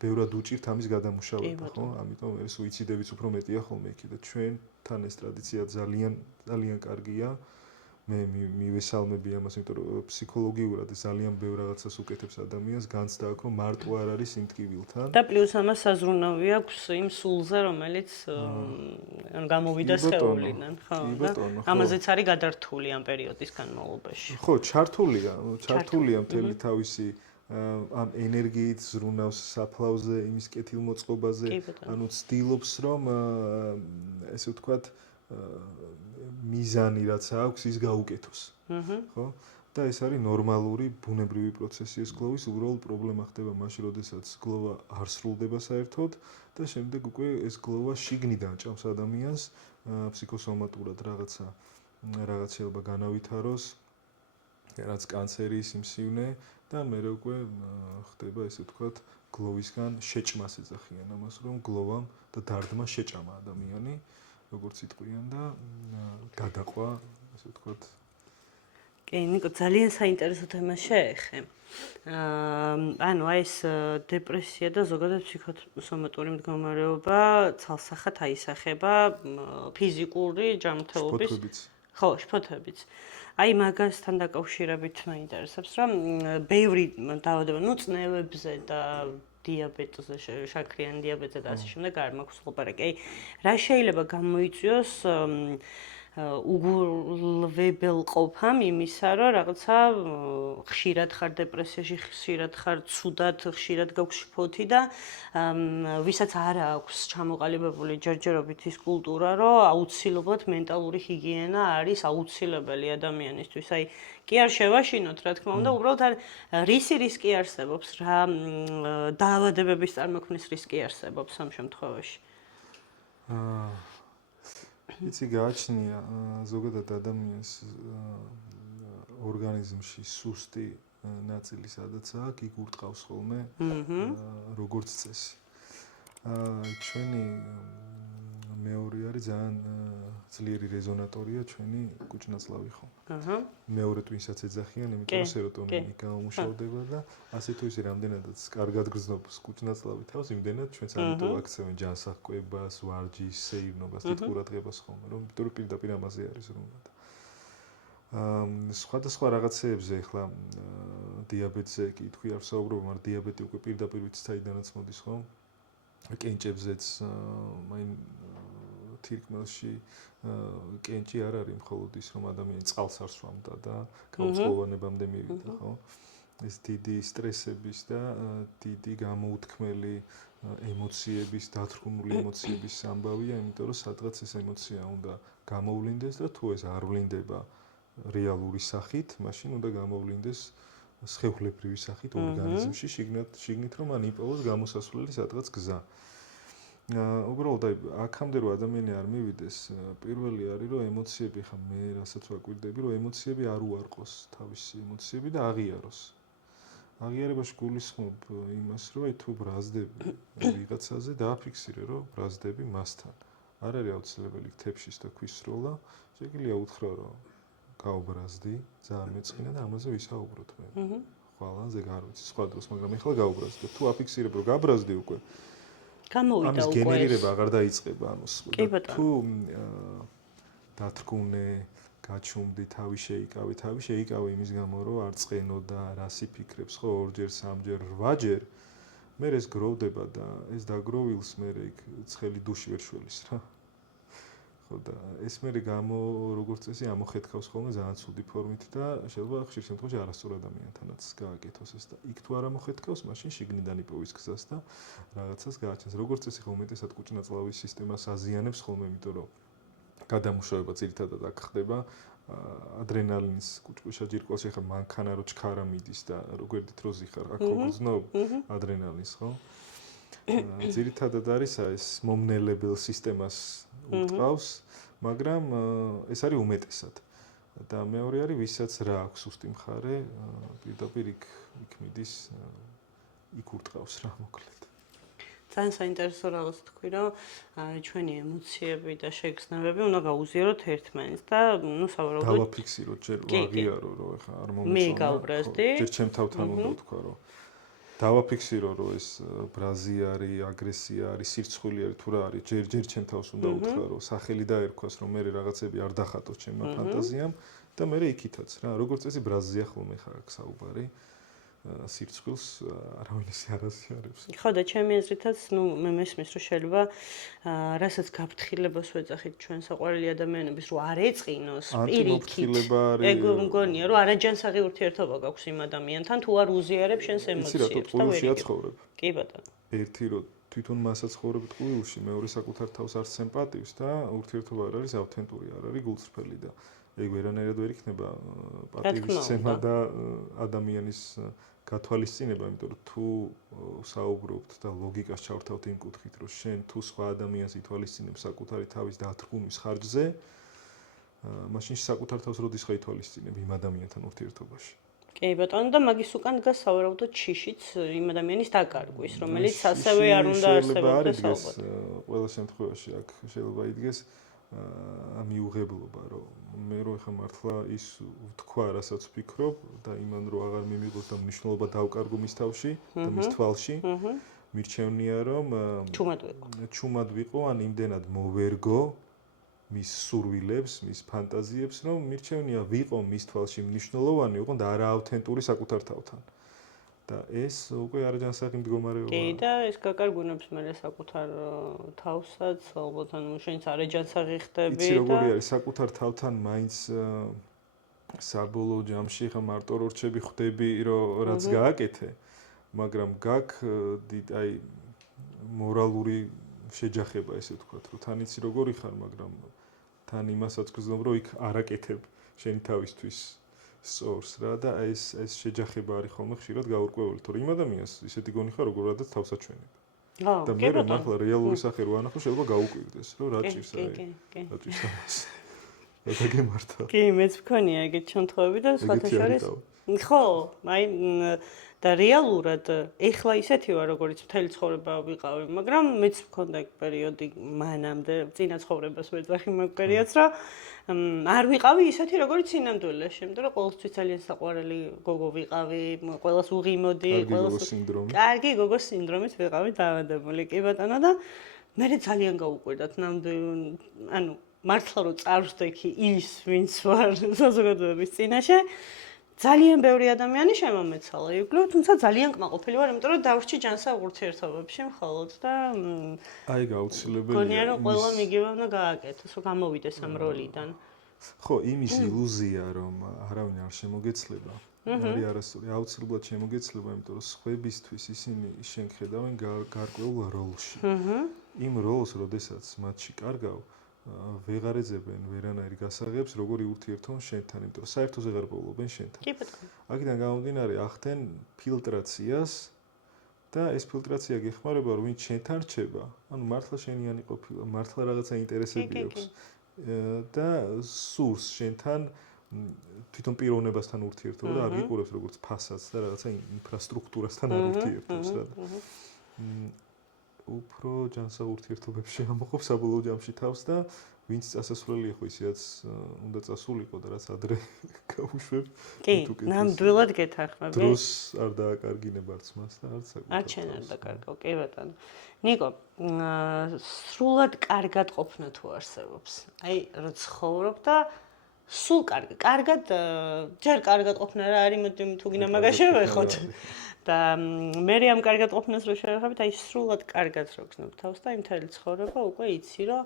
ბევრად უჭირთ ამის გადამუშავება, ხო? ამიტომ ეს სუიციდებიც უფრო მეტია ხოლმე იქ და ჩვენთან ეს ტრადიცია ძალიან ძალიან კარგია. მე მივესალმები ამას, იმიტომ რომ ფსიქოლოგიურად ძალიან ბევრ რაღაცას უკეთებს ადამიანს, განცდა აქვს, რომ მარტო არ არის იმ ტკივილთან. და პლუს ამას საზრუნავი აქვს იმ სულზე, რომელიც გამოვიდა სხეულიდან, ხო? ამაზეც არის გადართული ამ პერიოდის განმავლობაში. ხო, ჩართულია მთელი თავისი ამ ენერგიით ზრუნავს საფლავზე, იმის კეთილმოწყობაზე, ანუ ცდილობს რომ ესე ვთქვათ მიზანი რაც აქვს ის გაუკეთოს. ხო? და ეს არის ნორმალური ბუნებრივი პროცესი ეს გლოვის, უბრალოდ პრობლემა ხდება მაშინ, როდესაც გლოვა არ სრულდება საერთოდ და შემდეგ უკვე ეს გლოვა შიგნიდან ჭამს ადამიანს, ფსიქოსომატურად რაღაცა შეიძლება განავითაროს, რაც კანცერის სიმსივნე და მერე უკვე ხდება ესე ვთქვათ გლოვისგან შეჭმას ეძახიან ამას, რომ გლოვამ და დარდმა შეჭამა ადამიანი, როგორც იტყვიან და გადაყვა, ასე ვთქვათ. კი, ნიკო, ძალიან საინტერესო თემა შეეხე. ანუ აი ეს დეპრესია და ზოგადად ფსიქოსომატური მდგომარეობა ცალსახად აისახება ფიზიკური ჯანმრთელობის. ხო, შფოთებიც. აი მაგასთან დაკავშირებით მაინტერესებს, რომ ბევრი დაავადება, ნუ წნევებზე და დიაბეტზე, შაქრიანი დიაბეტზე და ასე შემდეგ არ მაქვს ლაპარაკი. აი, რა შეიძლება გამოიწვიოს უგულვებელყოფამ იმისა, რომ რაღაცა ხშირად ხარ დეპრესიაში, ხშირად ხარ ცუდად, ხშირად გაქვს შფოთი და ვისაც არ აქვს ჩამოყალიბებული ჯერჯერობით ის კულტურა, რომ აუცილებლად მენტალური ჰიგიენა არის აუცილებელი ადამიანისთვის. აი, კი არ შევაშინოთ, რა თქმა უნდა, უბრალოდ რისი რისკი არსებობს, რა დაავადებების წარმოქმნის რისკი არსებობს ამ შემთხვევაში. იცი გააჩნია ზოგადად ადამიანის ორგანიზმში სუსტი ნაწილი, სადაც აქ იგურტყავს ხოლმე როგორც წესი. ჩვენი მეორე არის ძალიან ძლიერი რეზონატორია ჩვენი კუჭნაწლავი ხო. მეორე twinსაც ეძახიან, იმიტომ რომ სეროტონინი გამომუშავდება და ასე თუ ისე რამდენადაც კარგად გრძნობს კუჭნაწლავი თავს, იმდენად ჩვენს ამიტომ აქცევენ ჯანსაღყვებას, ვარჯიშს, სეირნობას, თვითყურადღებას ხოლმე, რომ იმიტომ რომ პირდაპირ ამაზე არის რომლად. სხვადასხვა რაღაცეებზე ახლა დიაბეტზე კი თქვი არ ვსაუბრობ, მაგრამ დიაბეტი უკვე პირდაპირ ვიცი საიდანაც მოდის ხო? კენჭებზეც მაინ თირკმელში კენჭი არ არის მხოლოდ ის რომ ადამიანი წყალს არ სვამდა და გაუწყლოვანებამდე მივიდა ხო? ეს დიდი სტრესების და დიდი გამოუთქმელი ემოციების, დათრგუნული ემოციების ამბავია, იმიტომ რომ სადღაც ეს ემოცია უნდა გამოვლინდეს და თუ ეს არ ვლინდება რეალური სახით, მაშინ უნდა გამოვლინდეს სხეულებრივი სახით ორგანიზმში, შიგნით რომ მან იპოვოს გამოსასვლელი სადღაც გზა. უბრალოდ აი აქამდე რომ ადამიანი არ მივიდეს, პირველი არის რომ ემოციები, ხა მე რასაც ვაკვირდები, რომ ემოციები არ უარყოს თავისი ემოციები და აღიაროს. აღიარებაში გულისხმობ იმას, რომ აი თუ ბრაზდები ვიღაცაზე, დააფიქსირე, რომ ბრაზდები მასთან. არ არის აუცილებელი თეფშის და ქვის სროლა, შეგიძლია უთხრა, რომ გაუბრაზდი, ძალიან მეწყინა და ამაზე ვისაუბროთ მე. ხვალანზე არ ვიცი, სხვა დროს, მაგრამ ეხლა გაუბრაზდი. თუ აფიქსირებ, რომ გაბრაზდი უკვე, გამოვიდა უკვე. ამის გენერირება აღარ დაიწყება ამას. თუ დათრგუნე, გაჩუმდი, თავი შეიკავე იმის გამო, რომ არ წყენო და რას იფიქრებს, ხო, ორჯერ, სამჯერ, 8ჯერ, მე ეს გროვდება და ეს დაგროვილს მე იქ ცხელი დუში ვერ შველის რა. ხო და ეს მე როგორც წესი ამოხეთქავს ხოლმე ძალიან ცუდი ფორმით და შეიძლება ხშირ შემთხვევაში არასწორ ადამიანთანაც გააკეთოს ეს და იქ თუ არ ამოხეთქავს, მაშინ შიგნიდან იპოვის გზას და რაღაცას გააჩენს. როგორც წესი ხოლმე უმეტესად კუჭნაწლავის სისტემას აზიანებს ხოლმე, იმიტომ რომ გადამუშავება ძირითადად აქ ხდება ადრენალინის კუჭკუჭა ჯირკვალში ხა მანქანა რო ჩქარა მიდის და როგორც დროზე ხარ აქ გრძნობ ადრენალინს ხო? ძირითადად არის ეს მომნელებელ სისტემას უტყავს, მაგრამ ეს არის უმეტესად. და მეორე არის ვისაც რა აქვს სუსტი მხარე, პირდაპირ იქ მიდის, იქ უტყავს რა მოკლედ. ძალიან საინტერესო რაღაც თქვი, რომ ჩვენი ემოციები და შეგრძნებები უნდა გაუზიაროთ ერთმანეთს და ნუ სავარაუდოდ დავაფიქსიროთ ჯერ ვაღიარო, რომ ეხა არ მომწონა. მე გავბრაზდი. ჯერ ჩემ თავთან უნდა ვთქვა, რომ დავაფიქსირო, რომ ეს ბრაზი არის, აგრესია არის, სირცხვილი არის, თუ რა არის, ჯერ ჩემ თავს უნდა უთხრა, რომ სახელი დაერქვას, რომ მე რაღაცები არ დახატოს ჩემმა ფანტაზიამ და მე იქითაც რა, როგორც წესი ბრაზია ხოლმე ხარ აქ საუბარი. სირცხვილს არავინ ისე არ აზიარებს. ხო და ჩემი აზრითაც, ნუ მე მესმის, რომ შეიძლება რასაც გაფრთხილებას ვეძახით ჩვენ საყვარელი ადამიანების, რომ არ ეწყინოს პირიქით. ეგ მგონია, რომ არაჯანსაღი ურთიერთობა გაქვს იმ ადამიანთან, თუ არ უზიარებ შენს ემოციებს და ვერ იცხოვრებ. კი ბატონო. ერთი რომ თვითონ მასაც ცხოვრობთ ყუილში, მეორე საკუთარ თავს არ სემპატიებს და ურთიერთობა არ არის ავთენტური, არ არის გულწრფელი და ეგ ვერანაირად ვერ იქნება პატივისცემა და ადამიანის გათვალისწინება, იმიტომ რომ თუ საუბრობთ და ლოგიკას ჩავრთავთ იმ კუთხით, რომ შენ თუ სხვა ადამიანს ითვალისწინებ საკუთარი თავის დათრგუნვის ხარჯზე, მაშინ საკუთარ თავს როდის ხარ ითვალისწინებ იმ ადამიანთან ურთიერთობაში? კი ბატონო და მაგის უკან დგას სავარაუდოდ ჩიშიც იმ ადამიანის დაკარგვის, რომელიც ასევე არ უნდა არსებობდეს ალბათ. ყველა შემთხვევაში აქ შეიძლება იდგეს მიუღებლობა, რომ მე რო ხა მართლა ის ვთქვა, რასაც ვფიქრობ და იმან რო აღარ მიმიღოს და მნიშვნელობა დავკარგო მის თავში და მის თვალში, მირჩევნია რომ ჩუმად ვიყო, ან იმდენად მოვერგო მის სურვილებს, მის ფანტაზიებს, რომ მირჩევნია ვიყო მის თვალში მნიშვნელოვანი, ოღონდ არა ავთენტური საკუთარ თავთან. და ეს უკვე არაჯანსაღი მდგომარეობა. კი, და ეს გაკარგუნებს მე საკუთარ თავსაც, ალბათ ანუ შენც არაჯანსაღი ხდები იცი როგორი არის საკუთარ თავთან მაინც საბოლოო ჯამში ხა მარტო რო რჩები ხვდები რომ რაც გააკეთე, მაგრამ გაქვს აი მორალური შეჯახება ესე ვთქვათ, რომ თან იცი როგორი ხარ, მაგრამ თან იმასაც გრძნობ რომ იქ არაკეთებ შენი თავისთვის სწორს რა და ეს შეჯახება არის ხოლმე ხშირად გაურკვეველი, თორე იმ ადამიანს ისეთი გონი ხარ როგორადაც თავსაჩვენება. და მე რომ ახლა რეალური სახე რო ანახო შეიძლება გაუკვირდეს რომ რა ჭირს აი რა ჭირს ამას. და გემართა. კი, მეც მქონია ეგეთ შემთხვევები და სხვათა შორის ხო, აი და რეალურად ეხლა ისეთი ვარ, როგორც მთელი ცხოვრება ვიყავი, მაგრამ მეც მქონდა ეგ პერიოდი მანამდე, წინა ცხოვრებას ვეძახი მაგ პერიოდს, რომ არ ვიყავი ისეთი, როგორც სინამდვილეში, იმიტომ რომ ყოველთვის ძალიან საყვარელი გოგო ვიყავი, ყველას უღიმოდი, ყველას სინდრომი. კარგი გოგოს სინდრომით ვიყავი დაავადებული, კი ბატონო და მე ძალიან გაუკვირდათ ნამდვილ, ანუ მართლა რომ წარვსდექი ის, ვინც ვარ საზოგადოების წინაშე, ძალიან ბევრი ადამიანი შემომეცალა იგლო, თუმცა ძალიან კმაყოფილი ვარ, იმიტომ რომ დავრჩი ჯანსაღ ურთიერთობებში მხოლოდ და აი გაუცილებელია. გონია რომ ყველა მიგივე უნდა გააკეთოს, რომ გამოვიდეს ამ როლიდან. ხო, იმის ილუზია, რომ არავინ არ შემოგეცლება. არის არასწორი, აუცილებლად შემოგეცლება, იმიტომ რომ სხვებისთვის ისინი შენ ხედავენ გარკვეულ როლში. იმ როლს, როდესაც მათში კარგავ, ვეღარ ეძებენ ვერანაირ გასაღებს, როგორი ურთიერთობენ შენთან, იმიტომ რომ საერთოდ ვეღარ პოულობენ შენთან. კი ბატონო. აქედან გამომდინარე, ახდენ ფილტრაციას და ეს ფილტრაცია გეხმარება, რომ ვინც შენთან რჩება, ანუ მართლა შენიანი ყოფილა, მართლა რაღაცა ინტერესები აქვს და სურს შენთან თვითონ პიროვნებასთან ურთიერთობა და არ გიყურებს როგორც ფასადს და რაღაცა ინფრასტრუქტურასთან არ ურთიერთობს რა. უფრო ჯანსაღ ურთიერთობებში ამოყობს საბოლოო ჯამში თავს და ვინც წასასვლელია ხო ისედაც უნდა წასულიყო და რაც ადრე გაუშვებ. კი, ნამდვილად გეთანხმები. დროს არ დააკარგინებ არც მას და არც საკუთარ. არ შენ არ დაკარგავ, კი ბატონო. ნიკო, სრულად კარგად ყოფნა თუ არსებობს. აი, რო ცხოვრობ და სულ კარგად, ჯერ კარგად ყოფნა რა არის, მოდი თუ გინდა მაგაში ვეხოთ. და მე ამ კარგად ყოფნას რო შევეხებით, აი სრულად კარგად რო გზნობ თავს და იმ მთელი ცხოვრება უკვე იცი რომ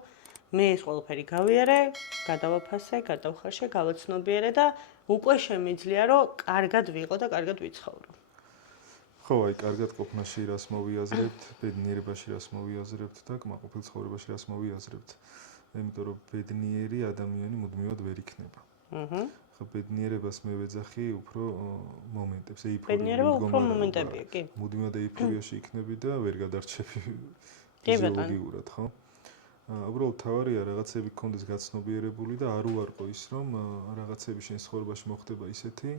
მე ეს ყველაფერი გავიარე, გადავაფასე, გადავხარშე, გავაცნობიერე და უკვე შემიძლია რომ კარგად ვიყო და კარგად ვიცხოვრო. ხო, აი კარგად ყოფნაში რას მოვიაზრებთ, ბედნიერებაში რას მოვიაზრებთ და კმაყოფილ ცხოვრებაში რას მოვიაზრებთ. იმიტომ რომ ბედნიერი ადამიანი მუდმივად ვერ იქნება. ხო, ბედნიერებას მე ვეძახი უფრო მომენტებს, ბედნიერება უფრო მომენტებია, კი. მუდმივად ეიფორიაში იქნები და ვერ გადარჩები ფიზიოლოგიურად, ხო? უბრალოდ თავარია რაღაცები გქონდეს გაცნობიერებული და არ უარყო ის, რომ რაღაცები შენ ცხოვრებაში მოხდება ისეთი,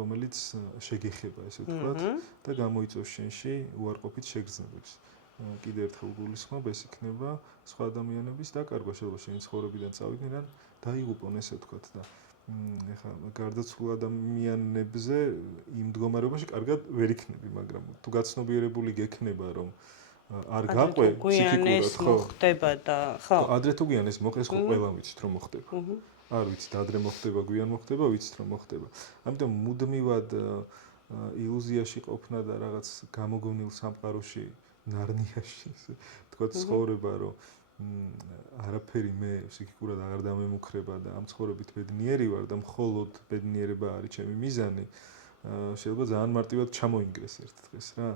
რომელიც შეგეხება, ესე ვთქვათ, და გამოიწვევს შენში უარყოფით შეგრძნებებს. კიდევ ერთხელ გულისხმობ, ეს იქნება სხვა ადამიანების დაკარგვა, შეიძლება შენი ცხოვრებიდან წავიდნენ ან დაიღუპონ, ესე ვთქვათ და ეხლა გარდაცვლილ ადამიანებზე იმ მდგომარეობაში კარგად ვერ იქნები, მაგრამ თუ გაცნობიერებული გექნება, რომ არ გაყვე ფსიქიკურად, ხო? ხდება და ხო. ადრე თუ გვიან ეს ეს ხო ყველამ ვიცით რომ მოხდება. არ ვიცით, ადრე მოხდება, გვიან მოხდება, ვიცით რომ მოხდება. ამიტომ მუდმივად ილუზიაში ყოფნა და რაღაც გამოგონილ სამყაროში, ნარნიაში, თქვათ ცხოვრება, რომ არაფერი მე ფსიქიკურად აღარ დამემუქრება და ამ ცხოვრებით ბედნიერი ვარ და მხოლოდ ბედნიერება არის ჩემი მიზანი, შეიძლება ძალიან მარტივად ჩამოინგრეს ერთ დღეს რა.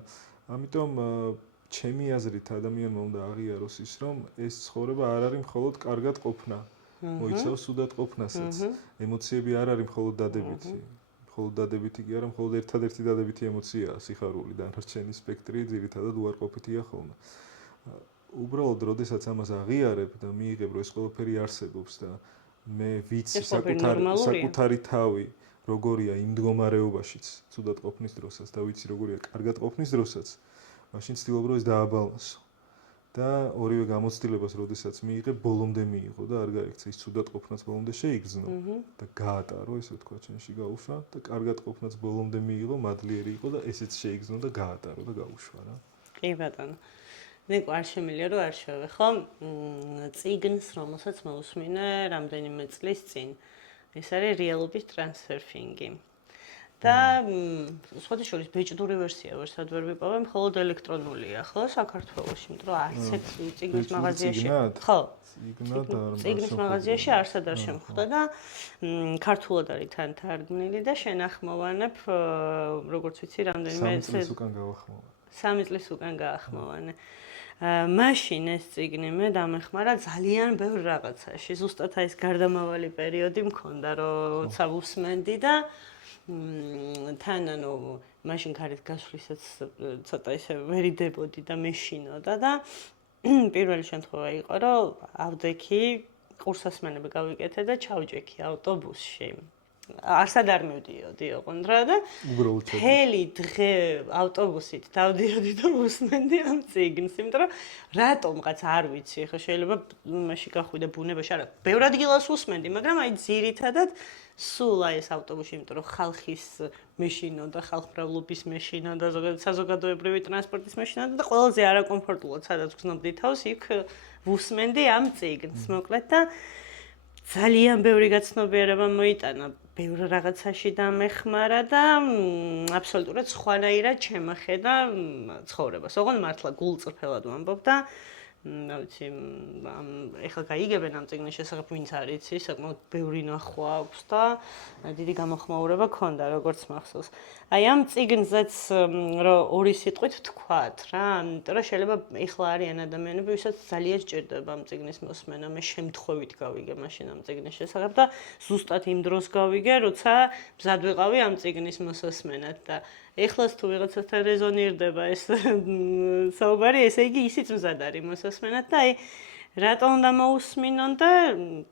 ამიტომ ჩემი აზრით ადამიანმა უნდა აღიაროს ის, რომ ეს ცხოვრება არ არის მხოლოდ კარგად ყოფნა. მოიცავს სუდად ყოფნასაც. ემოციები არ არის მხოლოდ დადებითი. მხოლოდ დადებითი კი არა, მხოლოდ ერთადერთი დადებითი ემოციაა სიხარული, დანარჩენი სპექტრი ძირითადად უარყოფითია ხოლმე. უბრალოდ, როდესაც ამას აღიარებ და მიიღებ, რომ ეს ყველაფერი არსებობს და მე ვიცი საკუთარი თავი, როგორია იმ მდგომარეობაშიც, ცუდად ყოფნის დროსაც და ვიცი როგორია კარგად ყოფნის დროსაც, მაშინ ცდილობ რომ ეს დააბალანსო. და ორივე გამოცდილებას, როდესაც მიიღებ, ბოლომდე მიიღო და არ გაიქცა ის ცუდად ყოფნაც ბოლომდე შეიგრძნო და გაატარო, ესე ვთქვა, შენში გაუშვა და კარგად ყოფნაც ბოლომდე მიიღო, მადლიერი იყო და ესეც შეიგრძნო და გაატარო და გაუშვა რა. კი ბატონო. ნიკო, არ შემიძლია რომ არ შევეხო წიგნს, რომელსაც მოусმინე რამდენიმე წლის წინ. ეს არის რეალობის ტრანსსერფინგი. და სხვათა შორის ბეჭდური ვერსია ვერსად ვერ ვიპოვე, მხოლოდ ელექტრონულია, ხო, საქართველოში, იმიტომ რომ არც ერთ წიგნის მაღაზიაში. ხო. წიგნის მაღაზიაში არსად არ შემხვდა და ქართულად არის თან თარგმნილი და შენახმოვანებ, როგორც ვიცი, რამდენიმე 3 წლის უკან გავახმოვანე. 3 წლის უკან გაახმოვანე. მაშინ ეს წიგნი მე დამეხმარა ძალიან ბევრ რაღაცაში. ზუსტად აი ეს გარდამავალი პერიოდი მქონდა, როცა ვუსმენდი და თან ანუ მაშინ ქარით გასვლისაც ცოტა ისე ვერიდებოდი და მეშინოდა და პირველი შემთხვევა იყო, რომ ავდექი კურსასმენები გავიკეთე და ჩავჯექი ავტობუსში. არსად არ მივდიოდი ოღონდ რა და უბრალოდ მთელი დღე ავტობუსით დავდიოდი და ვუსმენდი ამ წიგნს, იმიტომ რომ რატომღაც არ ვიცი, ხო შეიძლება მაშინ გახვიდე ბუნებაში, არა, ბევრ ადგილას ვუსმენდი, მაგრამ აი ძირითადად სულ აი ეს ავტობუსში, იმიტომ რომ ხალხის მეშინოდა, ხალხმრავლობის მეშინოდა, ზოგადად საზოგადოებრივი ტრანსპორტის მეშინოდა და ყველაზე არაკომფორტულად სადაც გრძნობდი თავს, იქ ვუსმენდი ამ წიგნს, მოკლედ და ძალიან ბევრი გაცნობიერება მოიტანა, ბევრ რაღაცაში დამეხმარა და აბსოლუტურად სხვანაირად შემახედა ცხოვრებას. ოღონდ მართლა გულწრფელად ვამბობ და რა ვიცი, ეხლა გაიგებენ ამ წიგნის შესახებ, ვინც არ იცის, საკმაოდ ბევრი ნახვა აქვს და დიდი გამოხმაურება ქონდა, როგორც მახსოვს. აი ამ წიგნზეც რომ ორი სიტყვით ვთქვათ რა, იმიტომ რომ შეიძლება ეხლა არიან ადამიანები, ვისაც ძალიან სჭირდება ამ წიგნის მოსმენა, მე შემთხვევით გავიგე მაშინ ამ წიგნის შესახებ და ზუსტად იმ დროს გავიგე, როცა მზად ვიყავი ამ წიგნის მოსასმენად და ეხლაც თუ ვიღაცასთან რეზონირდება ეს საუბარი, ესე იგი ისიც მზად არის მოსასმენად და აი რატომ უნდა მოусმინონ და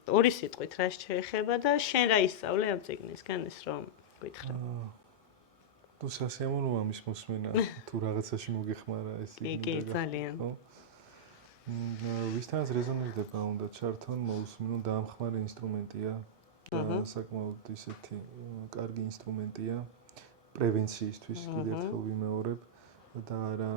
ორი სიტყვით რა შეეხება და შენ რა ისწავლე ამ წიგნისგან ეს რომ გითხრა. თუ სასიამოვნოა მის მოსმენა, თუ რაღაცაში მოგეხმარა ეს წიგნი. კი, ძალიან. ვისთანაც რეზონირდება უნდა ჩართონ, მოусმინონ დაამხმარე ინსტრუმენტია. საკმაოდ ისეთი კარგი ინსტრუმენტია. პრევენციისთვის კიდევ ერთხელ ვიმეორებ და არა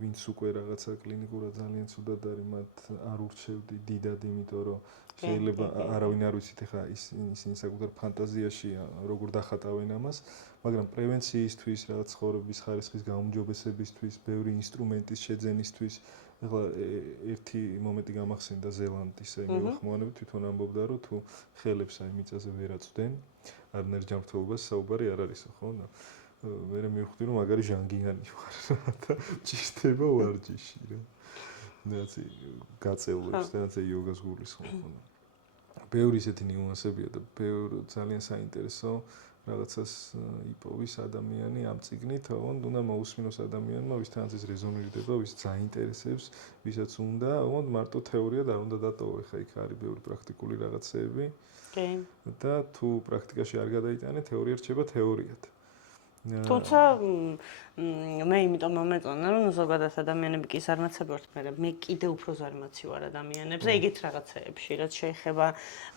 ვინც უკვე რაღაცა კლინიკურად ძალიან ცუდად არის, მათ არ ურჩევდი დიდად, იმიტომ რომ შეიძლება არავინ არ ვიცით ახლა ისინი საკუთარ ფანტაზიაში როგორ დახატავენ ამას, მაგრამ პრევენციისთვის, რაღაც ცხოვრების ხარისხის გაუმჯობესებისთვის, ბევრი ინსტრუმენტის შეძენისთვის, ახლა ერთი მომენტი გამახსენდა ზელანდიის მივახმოვანებით, თვითონ ამბობდა, რომ თუ ხელებს აი მიწაზე ვერ აწვდენ, არნაირ ჯანმრთელობას საუბარი არ არისო, ხო? მე მივხვდი რომ მაგარი ჟანგიანი ვარ და ჭირდება ვარჯიში რა. ნაცი გაწეულებს და ნაცი იოგას გულისხმობ. ბევრი ისეთი ნიუანსებია და ბევრი ძალიან საინტერესო რაღაცას იპოვის ადამიანი ამ წიგნით, ოღონდ უნდა მოусმინოს ადამიანმა, ვისთანაც ეს რეზონირდება, ვის საინტერესებს, ვისაც უნდა, ოღონდ მარტო თეორია და არ უნდა დატოვო, ხა იქ არის ბევრი პრაქტიკული რაღაცეები. და თუ პრაქტიკაში არ გადაიტანე, თეორია რჩება თეორიად. თუმცა მე იმიტომ მომეწონა, რომ ზოგადად ადამიანები კი ზარმაცები ვართ, მე კიდე უფრო ზარმაცი ვარ ადამიანებზე, ეგეთ რაღაცეებში, რაც შეეხება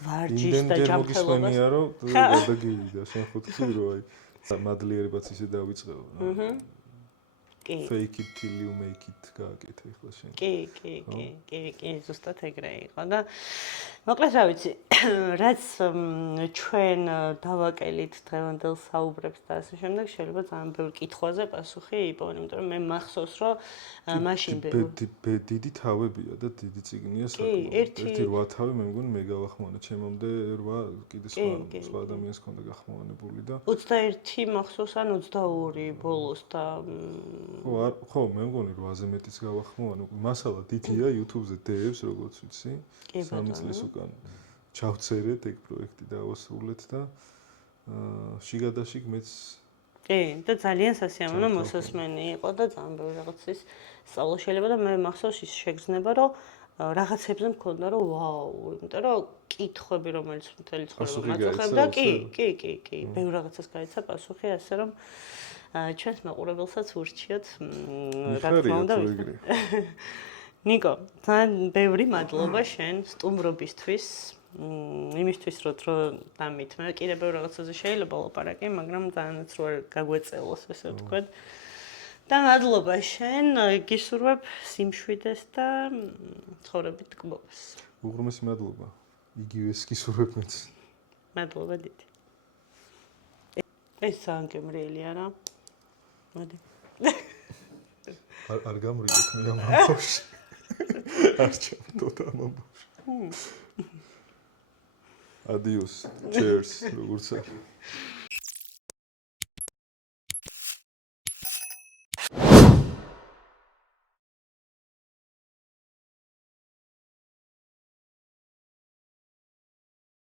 ვარჯიშს და ჯანმრთელობას. იმდენ რომ გადაგივიდა, შენ ხუთი რომ აი მადლიერებაც ისე დავიწყეო. კი. Fake it till you make it გააკეთე ახლა შენ. კი, ზუსტად ეგრე იყო და მოკლედ რა ვიცი, რაც ჩვენ დავაკელით დღევანდელ საუბრებს და ასე შემდეგ, შეიძლება ძალიან ბევრ კითხვაზე პასუხი იპოვონ, იმიტომ რომ მე მახსოვს, რომ მაშინ დიდი თავებია და დიდი წიგნია საკმაოდ. ერთი 8 თავი მე მგონი მე გავახმოვანე, ჩემამდე 8 კიდე სხვა ადამიანს ქონდა გახმოვანებული და 21 მახსოვს ან 22 ბოლოს და ხო, მე მგონი 8-ზე მეტიც გავახმოვანე. მასალა დიდია YouTube-ზე დევს, როგორც ვიცი. 3 წლის უკან ჩავწერეთ ეგ პროექტი დავასრულეთ და შიგადაშიგ მეც კი, და ძალიან სასიამოვნო მოსასმენი იყო და ძალიან ბევრი რაღაცის სწავლა შეიძლება და მე მახსოვს ის შეგრძნება, რომ რაღაცებზე მქონდა რომ ვაუ, იმიტომ რომ კითხვები რომელიც მთელი ცხოვრება მაწუხებდა, კი, ბევრ რაღაცას გაიცა პასუხი, ასე რომ ჩვენს მაყურებელსაც ურჩიოთ რა თქმა უნდა. ნიკო, ძალიან ბევრი მადლობა შენ სტუმრობისთვის. იმისთვის რომ დრო დამითმე, კიდევ ბევრ რაღაცაზე შეიძლება ლაპარაკი, მაგრამ ძალიანაც რო არ გაგვეწელოს, ესე ვთქვათ. და მადლობა შენ, გისურვებ სიმშვიდეს და ცხოვრებით გმობას. უღრმესი მადლობა. იგივეს გისურვებ მეც. მადლობა დიდი. ეს სანგემრიელი არა? მოდი. არ გამრიგეთ მე ამ ამბავში. არ ჩემთოთ ამ ამბავში. Adios. Cheers. როგორც არის.